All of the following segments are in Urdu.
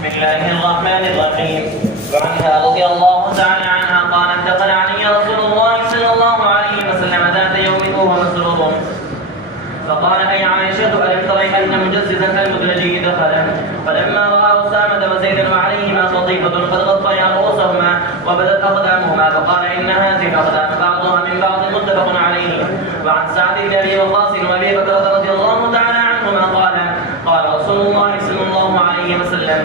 بسم الله الرحمن الرحيم. وعنها رضي الله تعالى عنها قالت دخل علي رسول الله صلى الله عليه وسلم ذات يوم وهو مسرور فقال أي عائشة ألم تري أن مجسسا كالمدلجي دخل فلما رأى أسامة وزيدا وعليهما قطيفة قد غطيا رؤوسهما وبدت أقدامهما فقال إن هذه الأقدام بعضها من بعض متفق عليه. وعن سعد بن أبي وقاص وأبي بكر رضي الله تعالى عنهما قال رسول الله صلى الله عليه وسلم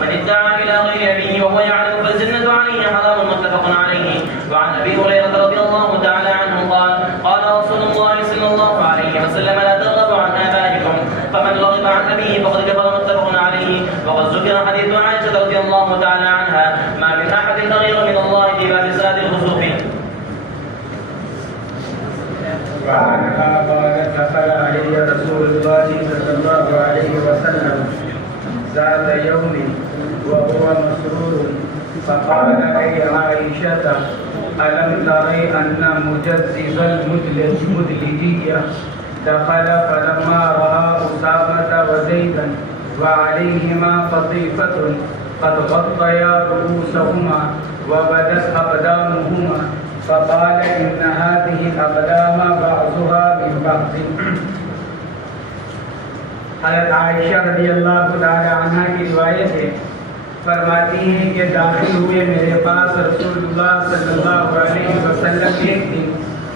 من ادعى إلى غير أبيه وهو يعلم فالجنة عليه حرام متفق عليه. وعن أبي هريرة رضي الله تعالى عنه قال رسول الله صلى الله عليه وسلم لا ترغبوا عن آبائكم فمن رغب عن أبيه فقد كفر متفق عليه. وقد ذكر حديث عائشة رضي الله تعالى عنها ما من أحد غير من الله في باب صلاة الخسوف. وعنها قالت دخل علي رسول الله صلى الله عليه وسلم ذات يوم وهو مسرور فقال أي عائشة ألم تري أن مجزز المدلجية دخل فلما رأى أسامة وزيدا وعليهما قطيفة قد غطيا رؤوسهما وبدت أقدامهما فقال إن هذه الأقدام بعضها من بعض. حضرت عائشہ رضی اللہ تعالی عنہ کی روایت ہے، فرماتی ہیں کہ داخل ہوئے میرے پاس رسول اللہ صلی اللہ علیہ وسلم ایک دن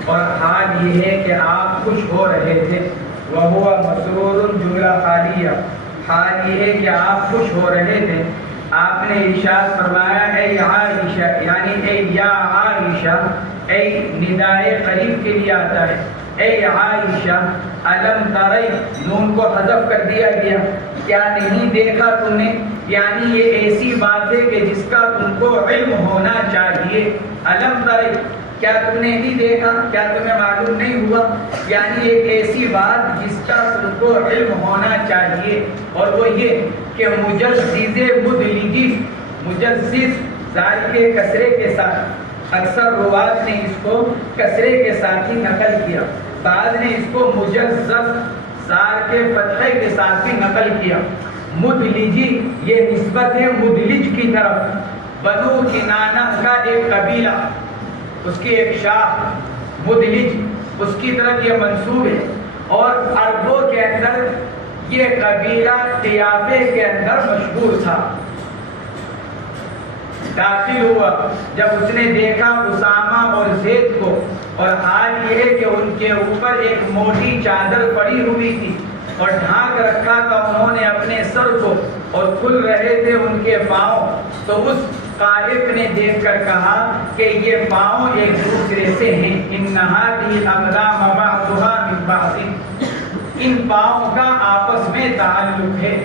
اور حال یہ ہے کہ آپ خوش ہو رہے تھے، وہو مسرور جملہ حالیہ، حال یہ ہے کہ آپ خوش ہو رہے تھے. آپ نے ارشاد فرمایا اے عائشہ، یعنی اے یا عائشہ، اے ندائے قریب کے لیے آتا ہے، اے عائشہ علم ترئی، نون کو حذف کر دیا گیا، کیا نہیں دیکھا تم نے، یعنی یہ ایسی بات ہے کہ جس کا تم کو علم ہونا چاہیے. علم ترئی، کیا تم نے نہیں دیکھا، کیا تمہیں معلوم نہیں ہوا، یعنی ایک ایسی بات جس کا تم کو علم ہونا چاہیے، اور وہ یہ کہ مجزز مدلجی، مجزز زال کے کسرے کے ساتھ، اکثر روات نے اس کو کسرے کے ساتھ ہی نقل کیا، بعض نے اس کو مجزز زال کے فتحے کے ساتھ بھی نقل کیا. مدلجی یہ نسبت ہے مدلج کی طرف، بنو کنانہ کا ایک قبیلہ، اس کی ایک شاخ مدلج، اس کی طرف یہ منسوب ہے. اور عربوں کے اندر یہ قبیلہ قیافے کے اندر مشہور تھا. داخل ہوا جب اس نے دیکھا اسامہ اور زید کو، اور حال یہ ہے کہ ان کے اوپر ایک موٹی چادر پڑی ہوئی تھی اور ڈھانک رکھا تھا انہوں نے اپنے سر کو، اور کھل رہے تھے ان کے پاؤں. تو اس قائف نے دیکھ کر کہا کہ یہ پاؤں ایک دوسرے سے ہیں، ان هذه الاقدام بعضها من بعض، ان پاؤں کا آپس میں تعلق ہے.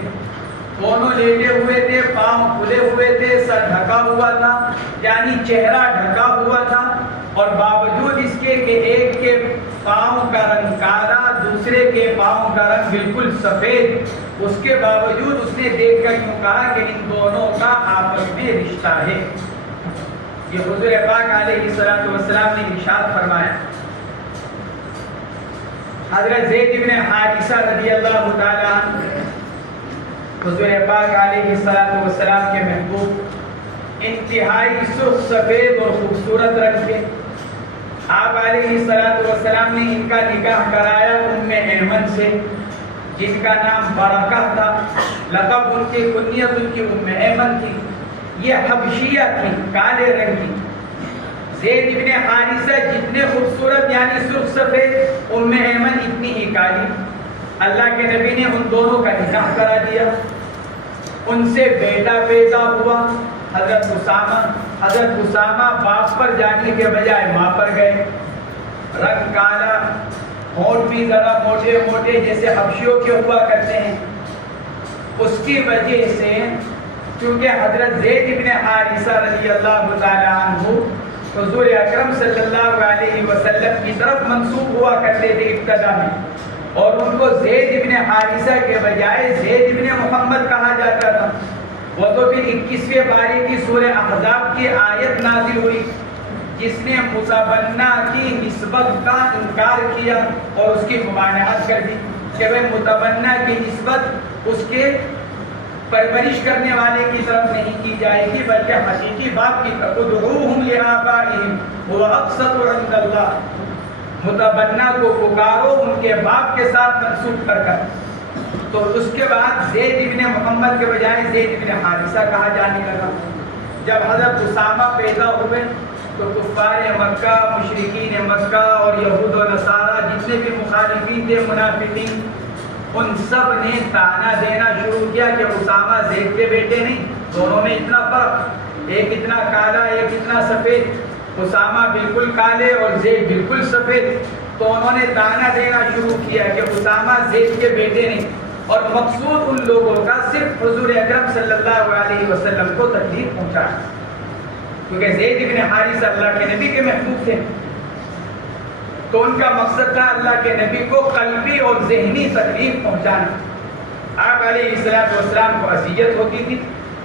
دونوں لیٹے ہوئے تھے، پاؤں کھلے ہوئے تھے، سر ڈھکا ہوا تھا، یعنی چہرہ ڈھکا ہوا تھا، اور باوجود اس کے کہ ایک کے پاؤں کا رنگ کالا، دوسرے کے پاؤں کا رنگ بالکل سفید، اس کے باوجود اس نے دیکھ کر یوں کہا کہ ان دونوں کا آپس میں رشتہ ہے. یہ حضور پاک علیہ السلام نے ارشاد فرمایا. حضرت زید بن حارثہ رضی اللہ تعالی عنہ حضور پاک علیہ السلام کے محبوب، انتہائی سرخ سفید اور خوبصورت رنگ کے. آپ علیہ السلام نے ان کا نکاح کرایا ام ایمن سے، جن کا نام برکہ تھا، لقب ان کی، کنیت ان کی ام ایمن تھی. یہ حبشیہ تھی، کالے رنگ کی. زید بن حارثہ جتنے خوبصورت یعنی سرخ سفید، ام ایمن اتنی ہی کالی. اللہ کے نبی نے ان دونوں کا نکاح کرا دیا. ان سے بیٹا پیدا ہوا حضرت اسامہ. حضرت اسامہ باپ پر جانے کے بجائے ماں پر گئے. رنگ کالا، ہونٹ بھی ذرا موٹے موٹے جیسے حبشیوں کے ہوا کرتے ہیں. اس کی وجہ سے کیونکہ حضرت زید بن حارثہ رضی اللہ تعالی عنہ حضور اکرم صلی اللہ علیہ وسلم کی طرف منسوب ہوا کرتے تھے ابتدا میں، اور ان کو زید بن حارثہ کے بجائے زید بن محمد کہا جاتا تھا. وہ تو پھر 21ویں پارے کی سورہ احزاب کی آیت نازل ہوئی جس نے متبنہ کی نسبت کا انکار کیا اور اس کی ممانعت کر دی کہ وہ متبنہ کی نسبت اس کے پرورش کرنے والے کی طرف نہیں کی جائے گی بلکہ حقیقی باپ کی طرف. ادعوہم لآبائہم هو اقسط عند اللہ. متبنہ کو پکارو ان کے باپ کے ساتھ منسوب کر کر. تو اس کے بعد زید ابن محمد کے بجائے زید ابن حارثہ کہا جانے لگا. جب حضرت اسامہ پیدا ہوئے تو کفار مکہ، مشرکین مکہ اور یہود و نصارہ جتنے بھی مخالفین تھے، منافقین، ان سب نے تانا دینا شروع کیا کہ اسامہ زید کے بیٹے نہیں، دونوں میں اتنا فرق، ایک اتنا کالا ایک اتنا سفید، اسامہ بالکل کالے اور زید بالکل سفید. تو انہوں نے تانا دینا شروع کیا کہ اسامہ زید کے بیٹے نہیں. اور مقصود ان لوگوں کا صرف حضور اکرم صلی اللہ علیہ وسلم کو تکلیف پہنچانا، کیونکہ زید ابن حارثہ اللہ کے نبی کے محبوب تھے. تو ان کا مقصد تھا اللہ کے نبی کو قلبی اور ذہنی تکلیف پہنچانا. آپ علیہ السلام کو اذیت ہوتی تھی،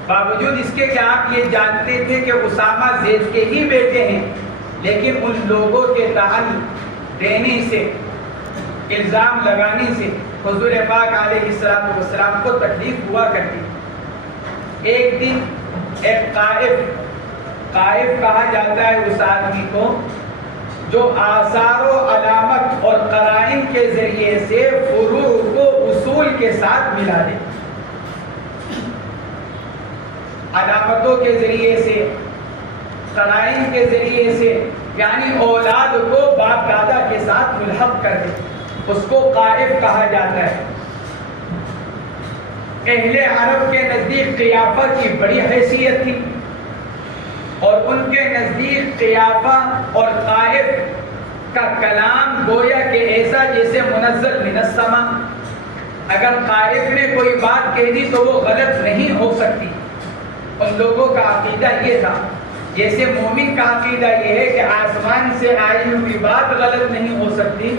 باوجود اس کے کہ آپ یہ جانتے تھے کہ اسامہ زید کے ہی بیٹے ہیں، لیکن ان لوگوں کے دہن دینے سے، الزام لگانے سے حضور پاک علیہ السلام کو تکلیف ہوا کرتی. ایک دن ایک قائف کہا جاتا ہے اس آدمی کو جو آثار و علامت اور قرائن کے ذریعے سے فروع کو اصول کے ساتھ ملا دے. علامتوں کے ذریعے سے، قرائن کے ذریعے سے، یعنی اولاد کو باپ دادا کے ساتھ ملحق کر دے، اس کو قائف کہا جاتا ہے. اہل عرب کے نزدیک قیافہ کی بڑی حیثیت تھی، اور ان کے نزدیک قیافہ اور قائف کا کلام گویا کہ ایسا جیسے منزل من السماء. اگر قائف نے کوئی بات کہہ دی تو وہ غلط نہیں ہو سکتی. ان لوگوں کا عقیدہ یہ تھا، جیسے مومن کا عقیدہ یہ ہے کہ آسمان سے آئی ہوئی بات غلط نہیں ہو سکتی،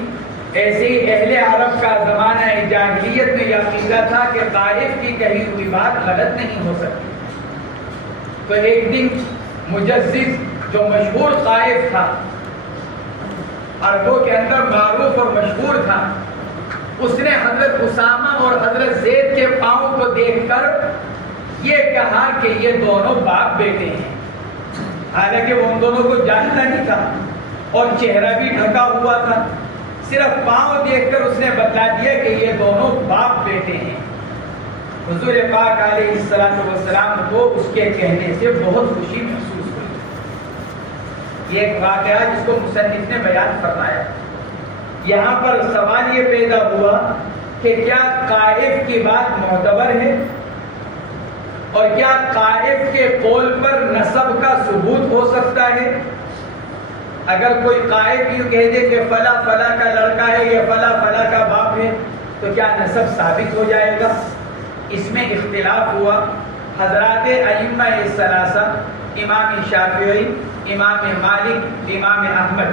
ایسے ہی اہل عرب کا زمانہ جاہلیت میں یہ عقیدہ تھا کہ قائف کی کہی ہوئی بات غلط نہیں ہو سکتی. تو ایک دن مجزز جو مشہور قائف تھا، عربوں کے اندر معروف اور مشہور تھا، اس نے حضرت اسامہ اور حضرت زید کے پاؤں کو دیکھ کر یہ کہا کہ یہ دونوں باپ بیٹے ہیں. حالانکہ وہ ان دونوں کو جانتا نہیں تھا اور چہرہ بھی ڈھکا ہوا تھا، صرف پاؤں دیکھ کر اس نے بتلا دیا کہ یہ دونوں باپ بیٹے ہیں. حضور پاک علیہ السلام کو اس کے کہنے سے بہت خوشی محسوس ہوئی. یہ ایک واقعہ جس کو مصنف نے بیان فرمایا. یہاں پر سوال یہ پیدا ہوا کہ کیا قائف کی بات معتبر ہے، اور کیا قائف کے قول پر نسب کا ثبوت ہو سکتا ہے؟ اگر کوئی قائف یوں کہہ دے کہ فلاں فلاں کا لڑکا ہے یا فلاں فلاں کا باپ ہے تو کیا نسب ثابت ہو جائے گا؟ اس میں اختلاف ہوا. حضرات ائمہ ثلاثہ، امام شافعی، امام مالک، امام احمد،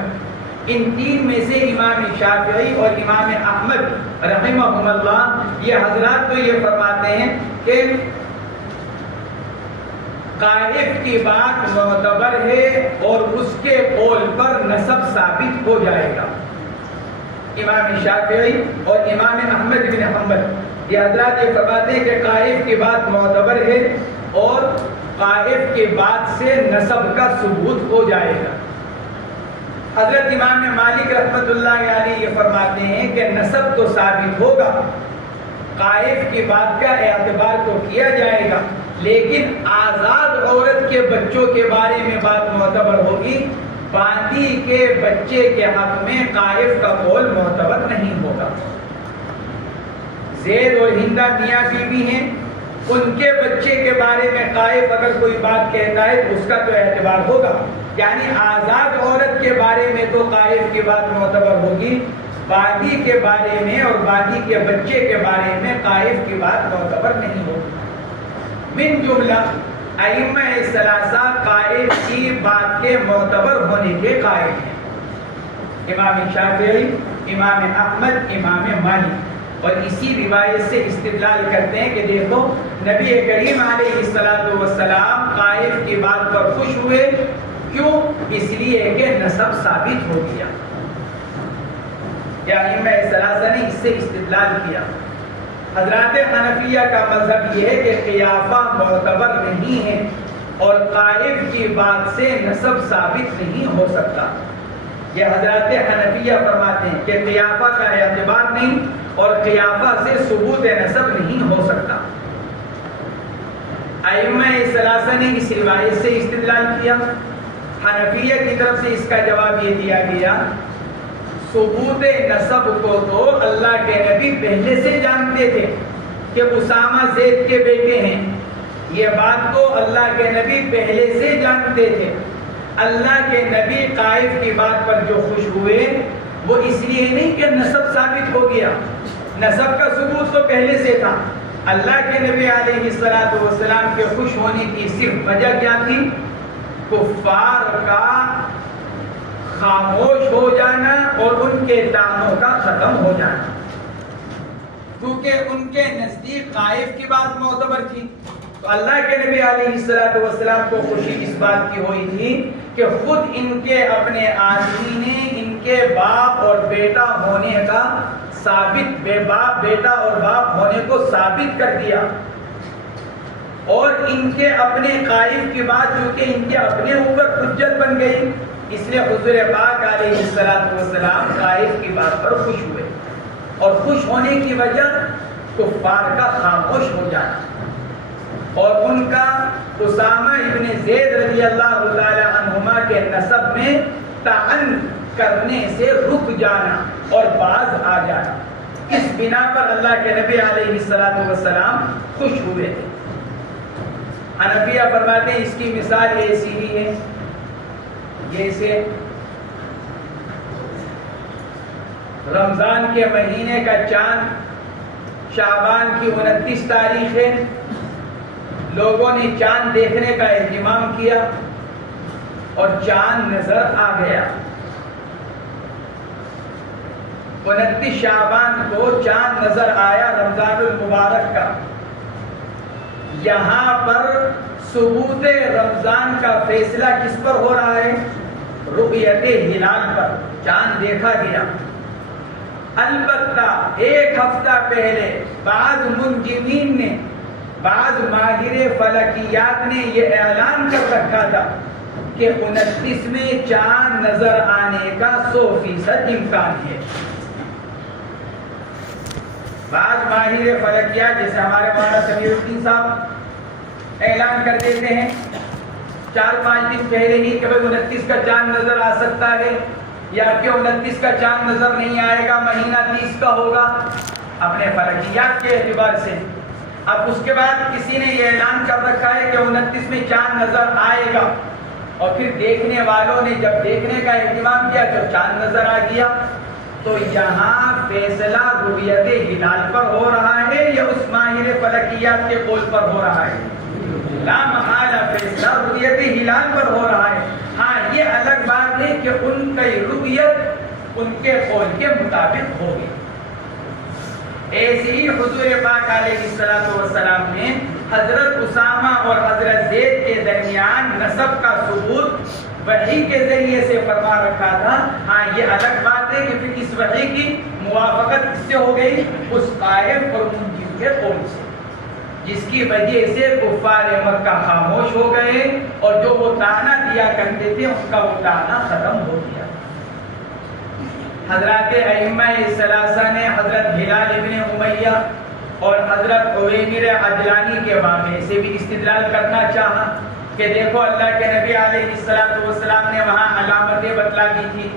ان تین میں سے امام شافعی اور امام احمد رحمہم اللہ، یہ حضرات تو یہ فرماتے ہیں کہ قائف کی بات معتبر ہے اور اس کے قول پر نسب ثابت ہو جائے گا. امام شافعی اور امام احمد بن حنبل یہ حضرات یہ فرماتے ہیں کہ قائف کی بات معتبر ہے اور قائف کی بات سے نسب کا ثبوت ہو جائے گا. حضرت امام مالک رحمۃ اللہ علیہ یہ فرماتے ہیں کہ نسب تو ثابت ہوگا، قائف کی بات کا اعتبار تو کیا جائے گا، لیکن آزاد عورت کے بچوں کے بارے میں بات معتبر ہوگی. باندی کے بچے کے حق میں قائف کا قول معتبر نہیں ہوگا. زید اور ہندہ میاں بیوی ہیں، ان کے بچے کے بارے میں قائف اگر کوئی بات کہتا ہے تو اس کا تو اعتبار ہوگا. یعنی آزاد عورت کے بارے میں تو قائف کی بات معتبر ہوگی، باندی کے بارے میں اور باندی کے بچے کے بارے میں قائف کی بات معتبر نہیں ہوگی. من جملہ ائمہ ثلاثہ قائف کی بات کے معتبر ہونے کے قائل ہیں. امام شافعی، امام احمد، امام مالک. اور اسی روایت سے استدلال کرتے ہیں کہ دیکھو نبی کریم علیہ السلام قائف کی بات پر خوش ہوئے. کیوں؟ اس لیے کہ نسب ثابت ہو گیا. یا ائمہ ثلاثہ نے اس سے استدلال کیا. حضرات حنفیہ کا مذہب یہ ہے کہ قیافہ معتبر نہیں ہے اور قائف کی بات سے نسب ثابت نہیں ہو سکتا۔ یہ حضرات حنفیہ فرماتے ہیں کہ قیافہ کا اعتبار نہیں اور قیافہ سے ثبوت نسب نہیں ہو سکتا۔ ائمہ ثلاثہ نے اس روایت سے استدلال کیا۔ حنفیہ کی طرف سے اس کا جواب یہ دیا گیا، ثبوت نسب کو تو اللہ کے نبی پہلے سے جانتے تھے کہ اسامہ زید کے بیٹے ہیں، یہ بات تو اللہ کے نبی پہلے سے جانتے تھے۔ اللہ کے نبی قائف کی بات پر جو خوش ہوئے وہ اس لیے نہیں کہ نسب ثابت ہو گیا، نسب کا ثبوت تو پہلے سے تھا۔ اللہ کے نبی علیہ السلام کے خوش ہونے کی صرف وجہ کیا تھی؟ کفار کا خاموش ہو جانا اور ان کے طعنوں کا ختم ہو جانا، کیونکہ ان کے نزدیک قائف کی بات معتبر تھی۔ تو اللہ کے نبی علیہ السلام کو خوشی اس بات کی ہوئی تھی کہ خود ان کے اپنے آدمی نے ان کے باپ اور بیٹا ہونے کا ثابت، بیٹا اور باپ ہونے کو ثابت کر دیا، اور ان کے اپنے قائف کی بات جو کہ ان کے اپنے اوپر حجت بن گئی، اس لیے حضور پاک علیہ السلام قائف کی بات پر خوش ہوئے، اور خوش ہونے کی وجہ کفار کا خاموش ہو جانا اور ان کا اسامہ ابن زید رضی اللہ تعالی عنہما کے نسب میں طعن کرنے سے رک جانا اور باز آ جانا، اس بنا پر اللہ کے نبی علیہ السلام خوش ہوئے تھے۔ حنفیہ فرماتے ہیں اس کی مثال ایسی ہی ہے جیسے رمضان کے مہینے کا چاند شعبان کی 29 تاریخ ہے، لوگوں نے چاند دیکھنے کا اہتمام کیا اور چاند نظر آ گیا۔ 29 شعبان کو چاند نظر آیا رمضان المبارک کا۔ یہاں پر ثبوت رمضان کا فیصلہ کس پر ہو رہا ہے؟ رؤیت ہلال پر، چاند دیکھا گیا۔ البتہ ایک ہفتہ پہلے بعض منجمین نے، بعض ماہر فلکیات نے یہ اعلان کر رکھا تھا کہ 29 میں چاند نظر آنے کا 100% امکان ہے۔ بعض ماہر فلکیات جیسے ہمارے مولانا سمیر الدین صاحب اعلان کر دیتے ہیں 4-5 دن پہلے ہی کہ 29 کا چاند نظر آ سکتا ہے، یا کہ 29 کا چاند نظر نہیں آئے گا، مہینہ 30 کا ہوگا، اپنے فلکیات کے اعتبار سے۔ اب اس کے بعد کسی نے یہ اعلان کر رکھا ہے کہ 29 میں چاند نظر آئے گا، اور پھر دیکھنے والوں نے جب دیکھنے کا اہتمام کیا تو چاند نظر آ گیا۔ تو یہاں فیصلہ رؤیت ہلال پر ہو رہا ہے یا اس ماہر فلکیات کے قول پر ہو رہا ہے؟ لا محالہ فیصلہ رؤیت ہلال پر ہو رہا ہے۔ ہاں یہ الگ بات ہے کہ ان کی رؤیت ان کے قول کے مطابق ہوگی۔ ایسے ہی حضور پاک علیہ السلام نے حضرت اسامہ اور حضرت زید کے درمیان نسب کا ثبوت وحی کے ذریعے سے فرما رکھا تھا۔ ہاں یہ الگ بات ہے کہ پھر اس وحی کی موافقت کس سے ہو گئی؟ اس قائم اور منجم کے قول سے، جس کی وجہ سے کفار مکہ خاموش ہو گئے اور جو وہ طعنہ دیا کرتے تھے ان کا وہ طعنہ ختم ہو گیا۔ حضرات ائمہ ثلاثہ نے حضرت ہلال ابن امیہ اور حضرت عویمر عجلانی کے واقعے سے بھی استدلال کرنا چاہا کہ دیکھو اللہ کے نبی علیہ السلام نے وہاں علامتیں بتلا دی تھی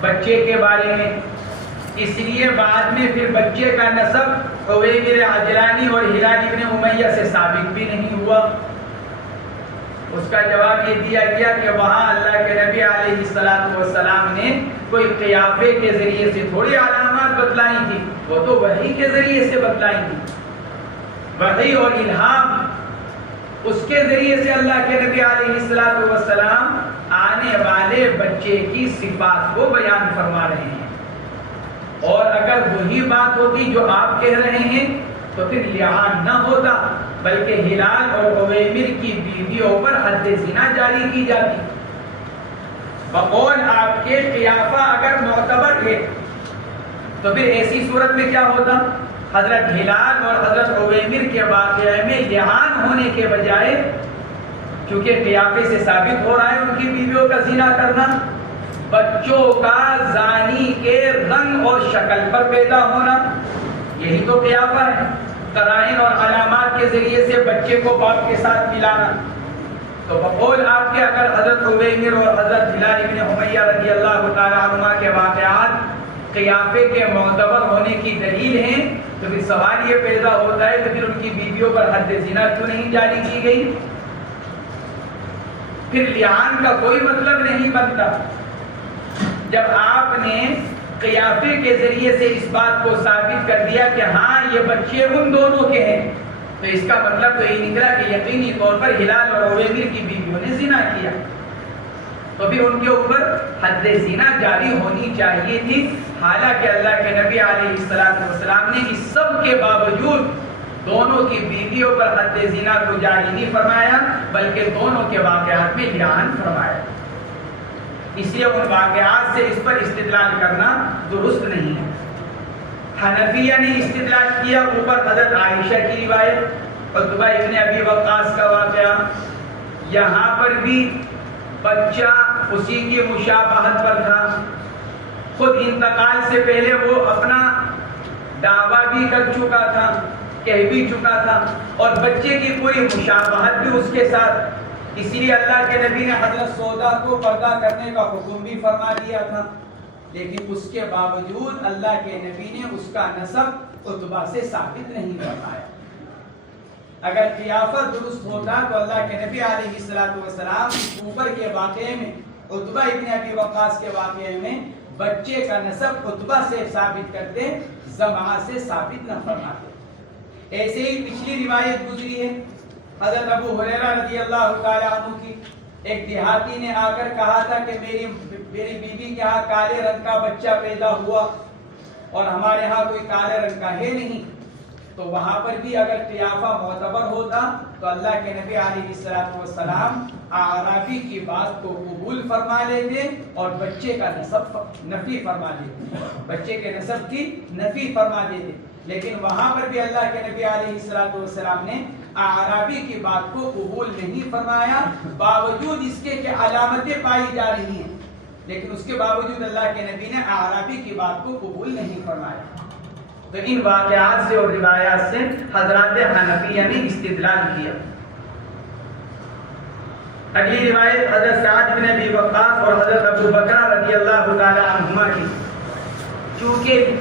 بچے کے بارے میں، اس لیے بعد میں پھر بچے کا نسب عویمر عجلانی اور ہلال ابن امیہ سے ثابت بھی نہیں ہوا۔ اس کا جواب یہ دیا گیا کہ وہاں اللہ کے نبی علیہ السلام نے کوئی قیافے کے ذریعے سے تھوڑی علامات بتلائی تھی، وہ تو وحی کے ذریعے سے بتلائی تھی۔ وحی اور الہام اس کے ذریعے سے اللہ کے نبی علیہ السلام آنے والے بچے کی صفات کو بیان فرما رہے ہیں، اور اگر وہی بات ہوتی جو آپ کہہ رہے ہیں تو پھر لعان نہ ہوتا بلکہ ہلال اور عویمر کی بیویوں پر حد زنا جاری کی جاتی۔ بقول آپ کے قیافہ اگر معتبر ہے تو پھر ایسی صورت میں کیا ہوتا؟ حضرت ہلال اور حضرت عویمر کے واقعے میں لعان ہونے کے بجائے، کیونکہ قیافے سے ثابت ہو رہا ہے ان کی بیویوں کا زنا کرنا، بچوں کا زانی کے رنگ اور شکل پر پیدا ہونا، یہی تو قیافہ ہے، قرائن اور علامات کے ذریعے سے بچے کو باپ کے ساتھ ملانا۔ تو بقول آپ کے اگر حضرت عویمر اور حضرت ہلال ابن امیہ رضی اللہ تعالی عنہما کے واقعات قیافے کے معتبر ہونے کی دلیل ہیں، تو پھر سوال یہ پیدا ہوتا ہے کہ پھر ان کی بیویوں پر حد زنا کیوں نہیں جاری کی گئی؟ پھر لعان کا کوئی مطلب نہیں بنتا۔ جب آپ نے قیافے کے ذریعے سے اس بات کو ثابت کر دیا کہ ہاں یہ بچے ان دونوں کے ہیں، تو اس کا مطلب تو یہ نکلا کہ یقینی طور پر ہلال اور عویمر کی بیویوں نے زنا کیا، تو پھر ان کے اوپر حد زنا جاری ہونی چاہیے تھی۔ حالانکہ اللہ کے نبی علیہ السلام نے اس سب کے باوجود دونوں کی بیویوں پر حد زنا کو جاری نہیں فرمایا، بلکہ دونوں کے واقعات میں لعان فرمایا۔ اس لیے ان واقعات سے اس پر استدلال کرنا درست نہیں ہے۔ حنفیہ نے استدلال کیا اوپر حضرت عائشہ کی روایت، عتبہ ابن ابی وقاص کا واقعہ، یہاں پر بھی بچہ اسی کی مشابہت پر تھا، خود انتقال سے پہلے وہ اپنا دعویٰ بھی کر چکا تھا، کہہ بھی چکا تھا، اور بچے کی کوئی مشابہت بھی اس کے ساتھ، اس لیے اللہ کے نبی نے حضرت سودا کو پردہ کرنے کا حکم بھی فرما دیا تھا، لیکن اس کے باوجود اللہ کے نبی نے اس کا نسب عتبہ سے ثابت نہیں فرمایا۔ اگر قیافہ درست ہوتا تو اللہ کے نبی علیہ السلام اوپر کے واقعے میں، عتبہ ابن ابی وقاص کے واقعے میں بچے کا نسب عتبہ سے ثابت کرتے، زمعہ سے ثابت نہ فرماتے۔ ایسے ہی پچھلی روایت گزری ہے حضرت ابو ہریرہ رضی اللہ تعالی عنہ کی، ایک دیہاتی نے آ کر کہا تھا کہ میری بیوی کے ہاں کالے رنگ کا بچہ پیدا ہوا اور ہمارے ہاں کوئی کالے رنگ کا ہے نہیں، تو وہاں پر بھی اگر قیافہ معتبر ہوتا تو اللہ کے نبی علیہ السلام اعرابی کی بات کو قبول فرما لیتے اور بچے کا نسب نفی فرما دیتے، بچے کے نسب کی نفی فرما دیتے، لیکن وہاں پر بھی اللہ کے نبی علیہ السلام نے اعرابی کی بات کو قبول نہیں فرمایا، باوجود اس کے کہ علامتیں پائی جا رہی ہیں، لیکن اس کے باوجود اللہ کے نبی نے اعرابی کی بات کو قبول نہیں فرمایا۔ تو ان واقعات سے اور روایات سے حضرات حنفیہ نے استدلال کیا۔ اگلی روایت حضرت سعد بن ابی وقاص اور حضرت ابو بکر رضی اللہ تعالی عنہما کی، چونکہ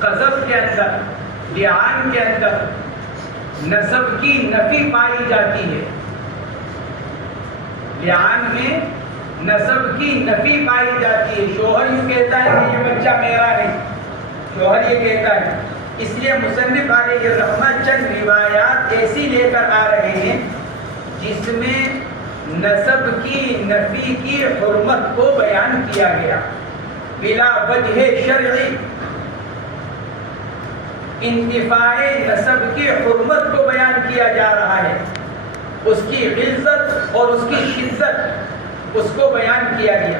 قذف کے اندر، لعان کے اندر نسب کی نفی پائی جاتی ہے، لعان میں نسب کی نفی پائی جاتی ہے، شوہر یوں کہتا ہے کہ یہ بچہ میرا نہیں، شوہر یہ کہتا ہے، اس لیے مصنف علیہ الرحمہ چند روایات ایسی لے کر آ رہے ہیں جس میں نسب کی نفی کی حرمت کو بیان کیا گیا، بلا وجہ شرعی انتفاع نسب کی حرمت کو بیان کیا جا رہا ہے، اس کی غلظت اور اس کی شدت اس کو بیان کیا گیا۔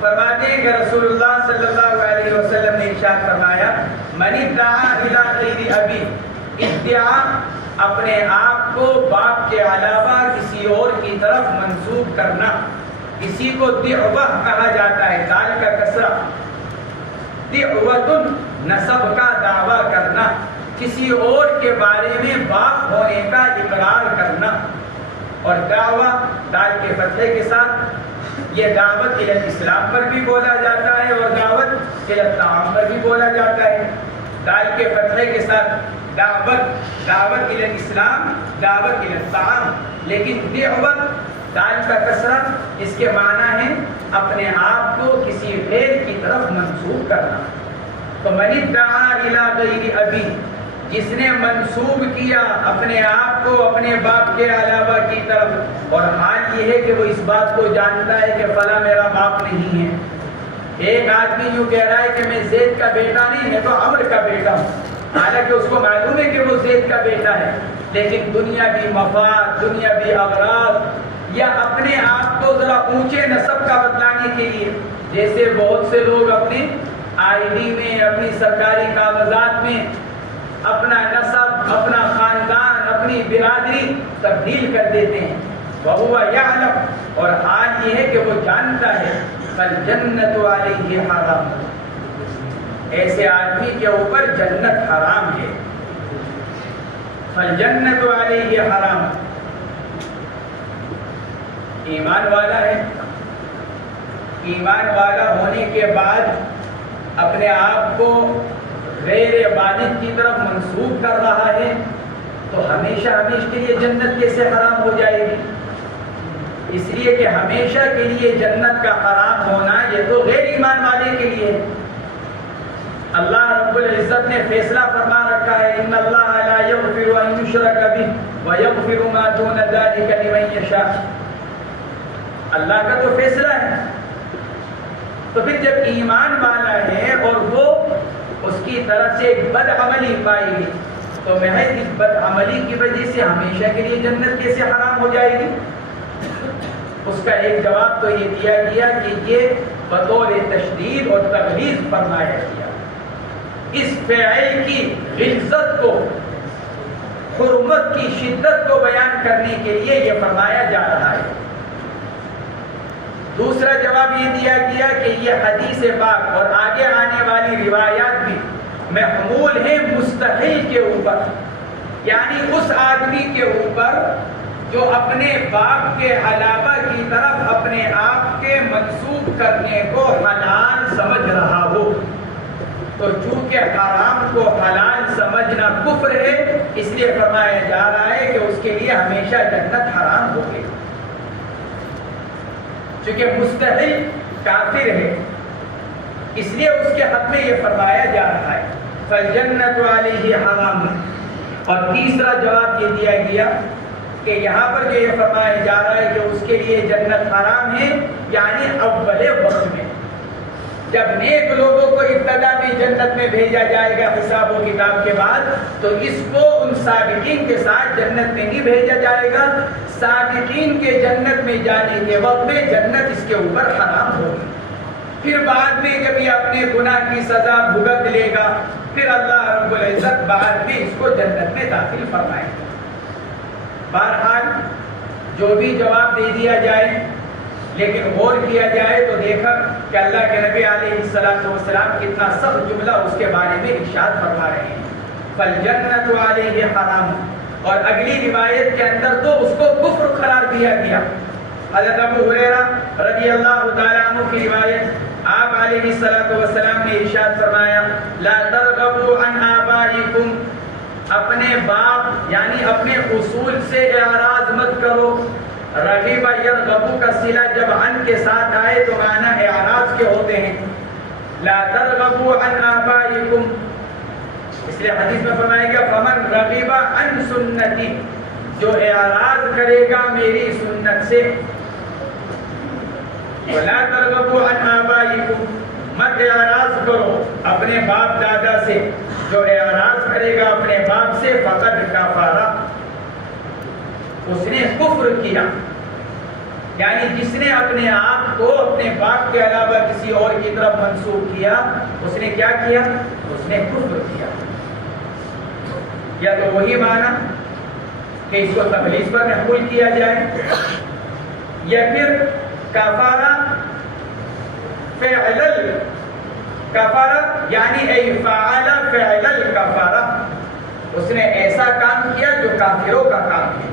فرماتے ہیں کہ رسول اللہ صلی اللہ علیہ وسلم نے ارشاد فرمایا، من ادعا الی غیر ابی، ادعا اپنے آپ کو باپ کے علاوہ کسی اور کی طرف منسوب کرنا، اسی کو دعوہ کہا جاتا ہے، دال کا کسرہ، دعوۃ نسب کا دعویٰ کرنا، کسی اور کے بارے میں باپ ہونے کا اقرار کرنا، اور دعویٰ دال کے فتحے کے ساتھ، یہ دعوت الی اسلام پر بھی بولا جاتا ہے اور دعوت الی الطعام پر بھی بولا جاتا ہے، دال کے فتحے کے ساتھ دعوت الی اسلام، دعوت الی الطعام، لیکن دعوت دال کا کسرہ اس کے معنی ہے اپنے آپ کو کسی غیر کی طرف منسوب کرنا۔ تو من ادعا الی غیر ابی، جس نے منسوب کیا اپنے آپ کو اپنے باپ کے علاوہ کی طرف، اور حال یہ ہے کہ وہ اس بات کو جانتا ہے کہ فلاں میرا باپ نہیں ہے۔ ایک آدمی یوں کہہ رہا ہے کہ میں زید کا بیٹا نہیں، میں تو عمر کا بیٹا ہوں، حالانکہ اس کو معلوم ہے کہ وہ زید کا بیٹا ہے، لیکن دنیاوی مفاد، دنیاوی اغراض، یا اپنے آپ کو ذرا اونچے نسب کا بتلانے کے لیے، جیسے بہت سے لوگ اپنے ID میں, اپنی سرکاری کاغذات میں اپنا نسب, اپنا خاندان, اپنی برادری تبدیل کر دیتے ہیں. وَهُوَ يَعْلَمُ, اور حال یہ ہے کہ وہ جانتا ہے. فَالْجَنَّةُ عَلَيْهِ حَرَامٌ, ایسے آدمی کے اوپر جنت حرام ہے. فَالْجَنَّةُ عَلَيْهِ حَرَامٌ, ایمان والا ہے, ایمان والا ہونے کے بعد اپنے آپ کو غیر عبادت کی طرف منسوب کر رہا ہے, تو ہمیشہ ہمیشہ کے لیے جنت کیسے حرام ہو جائے گی؟ اس لیے کہ ہمیشہ کے لیے جنت کا حرام ہونا یہ تو غیر ایمان والے کے لیے ہے. اللہ رب العزت نے فیصلہ فرما رکھا ہے, ان اللہ لا یغفر ان یشرک بہ ویغفر ما دون ذلک لمن یشاء. اللہ کا تو فیصلہ ہے. تو پھر جب ایمان والا ہے اور وہ اس کی طرف سے ایک بد عملی پائی گئی, تو محض اس بد عملی کی وجہ سے ہمیشہ کے لیے جنت کیسے حرام ہو جائے گی؟ اس کا ایک جواب تو یہ دیا گیا کہ یہ بطور تشدید اور تغلیظ فرمایا گیا. اس فعل کی غلظت کو, حرمت کی شدت کو بیان کرنے کے لیے یہ فرمایا جا رہا ہے. دوسرا جواب یہ دیا گیا کہ یہ حدیث پاک اور آگے آنے والی روایات بھی محمول ہیں مستحل کے اوپر, یعنی اس آدمی کے اوپر جو اپنے باپ کے علاوہ کی طرف اپنے آپ کے منسوب کرنے کو حلال سمجھ رہا ہو. تو چونکہ حرام کو حلال سمجھنا کفر ہے, اس لیے فرمایا جا رہا ہے کہ اس کے لیے ہمیشہ جنت حرام ہوگی. چونکہ مستحل کافر ہے, اس لیے اس کے حق میں یہ فرمایا جا رہا ہے فَالْجَنَّةُ عَلَيْهِ حَرَامٌ. اور تیسرا جواب یہ دیا گیا کہ یہاں پر جو یہ فرمایا جا رہا ہے کہ اس کے لیے جنت حرام ہے, یعنی اول وقت میں جب نیک لوگوں کو ابتدا میں جنت میں بھیجا جائے گا حساب و کتاب کے بعد, تو اس کو ان سابقین کے ساتھ جنت میں نہیں بھیجا جائے گا. سابقین کے جنت میں جانے کے وقت میں جنت اس کے اوپر حرام ہوگی. پھر بعد میں جب یہ اپنے گناہ کی سزا بھگت لے گا, پھر اللہ رب العزت بعد میں اس کو جنت میں داخل فرمائے گا. بہرحال جو بھی جواب دے دیا جائے, لیکن غور کیا جائے تو دیکھا کہ اللہ کے نبی علیہ السلام کتنا سخت جملہ اس کے بارے میں ارشاد فرما رہے ہیں, فَالْجَنَّةُ عَلَيْهِ حَرَامٌ. اور اگلی روایت کے اندر تو اس کو کفر قرار دیا گیا. حضرت ابو ہریرہ رضی اللہ تعالیٰ عنہ کی روایت, آپ علیہ السلام نے ارشاد فرمایا, لا ترغبوا عن آبائکم, اپنے باپ یعنی اپنے اصول سے اعراض مت کرو. رغیبہ یرغبو کا صلہ جب عن کے ساتھ آئے تو معنی اعراض کے ہوتے ہیں. لا ترغبوا عن آبائکم, اس لیے حدیث میں فرمایا گیا فمن رغب عن سنتی, جو اعراض کرے گا میری سنت سے. ولا ترغبوا عن آبائکم, مت اعراض کرو اپنے باپ دادا سے. جو اعراض کرے گا اپنے باپ سے فقد کفر, اس نے کفر کیا. یعنی جس نے اپنے آپ کو اپنے باپ کے علاوہ کسی اور کی طرف منسوب کیا, اس نے کیا کیا؟ اس نے کفر کیا. یا تو وہی معنی کہ اس کو تخلیص پر محمول کیا جائے, یا پھر کفارہ فعل الکفارہ یعنی ای فعل فعل الکفارہ, اس نے ایسا کام کیا جو کافروں کا کام ہے.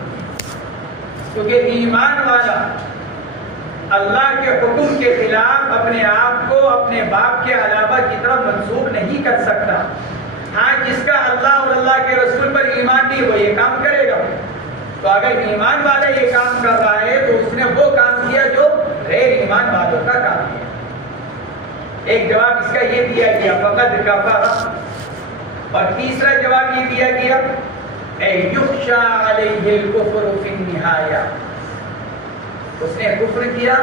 کیونکہ ایمان والا اللہ کے حکم کے خلاف اپنے آپ کو اپنے باپ کے علاوہ کی طرف منسوب نہیں کر سکتا. ہاں, جس کا اللہ اور اللہ کے رسول پر ایمان نہیں وہ یہ کام کرے گا. تو اگر ایمان والا یہ کام کر رہا ہے تو اس نے وہ کام کیا جو غیر ایمان والوں کا کام کیا. ایک جواب اس کا یہ دیا گیا فقد کفر. اور تیسرا جواب یہ دیا گیا یخشى علیہ الکفر فی النہایہ, اس نے کفر کیا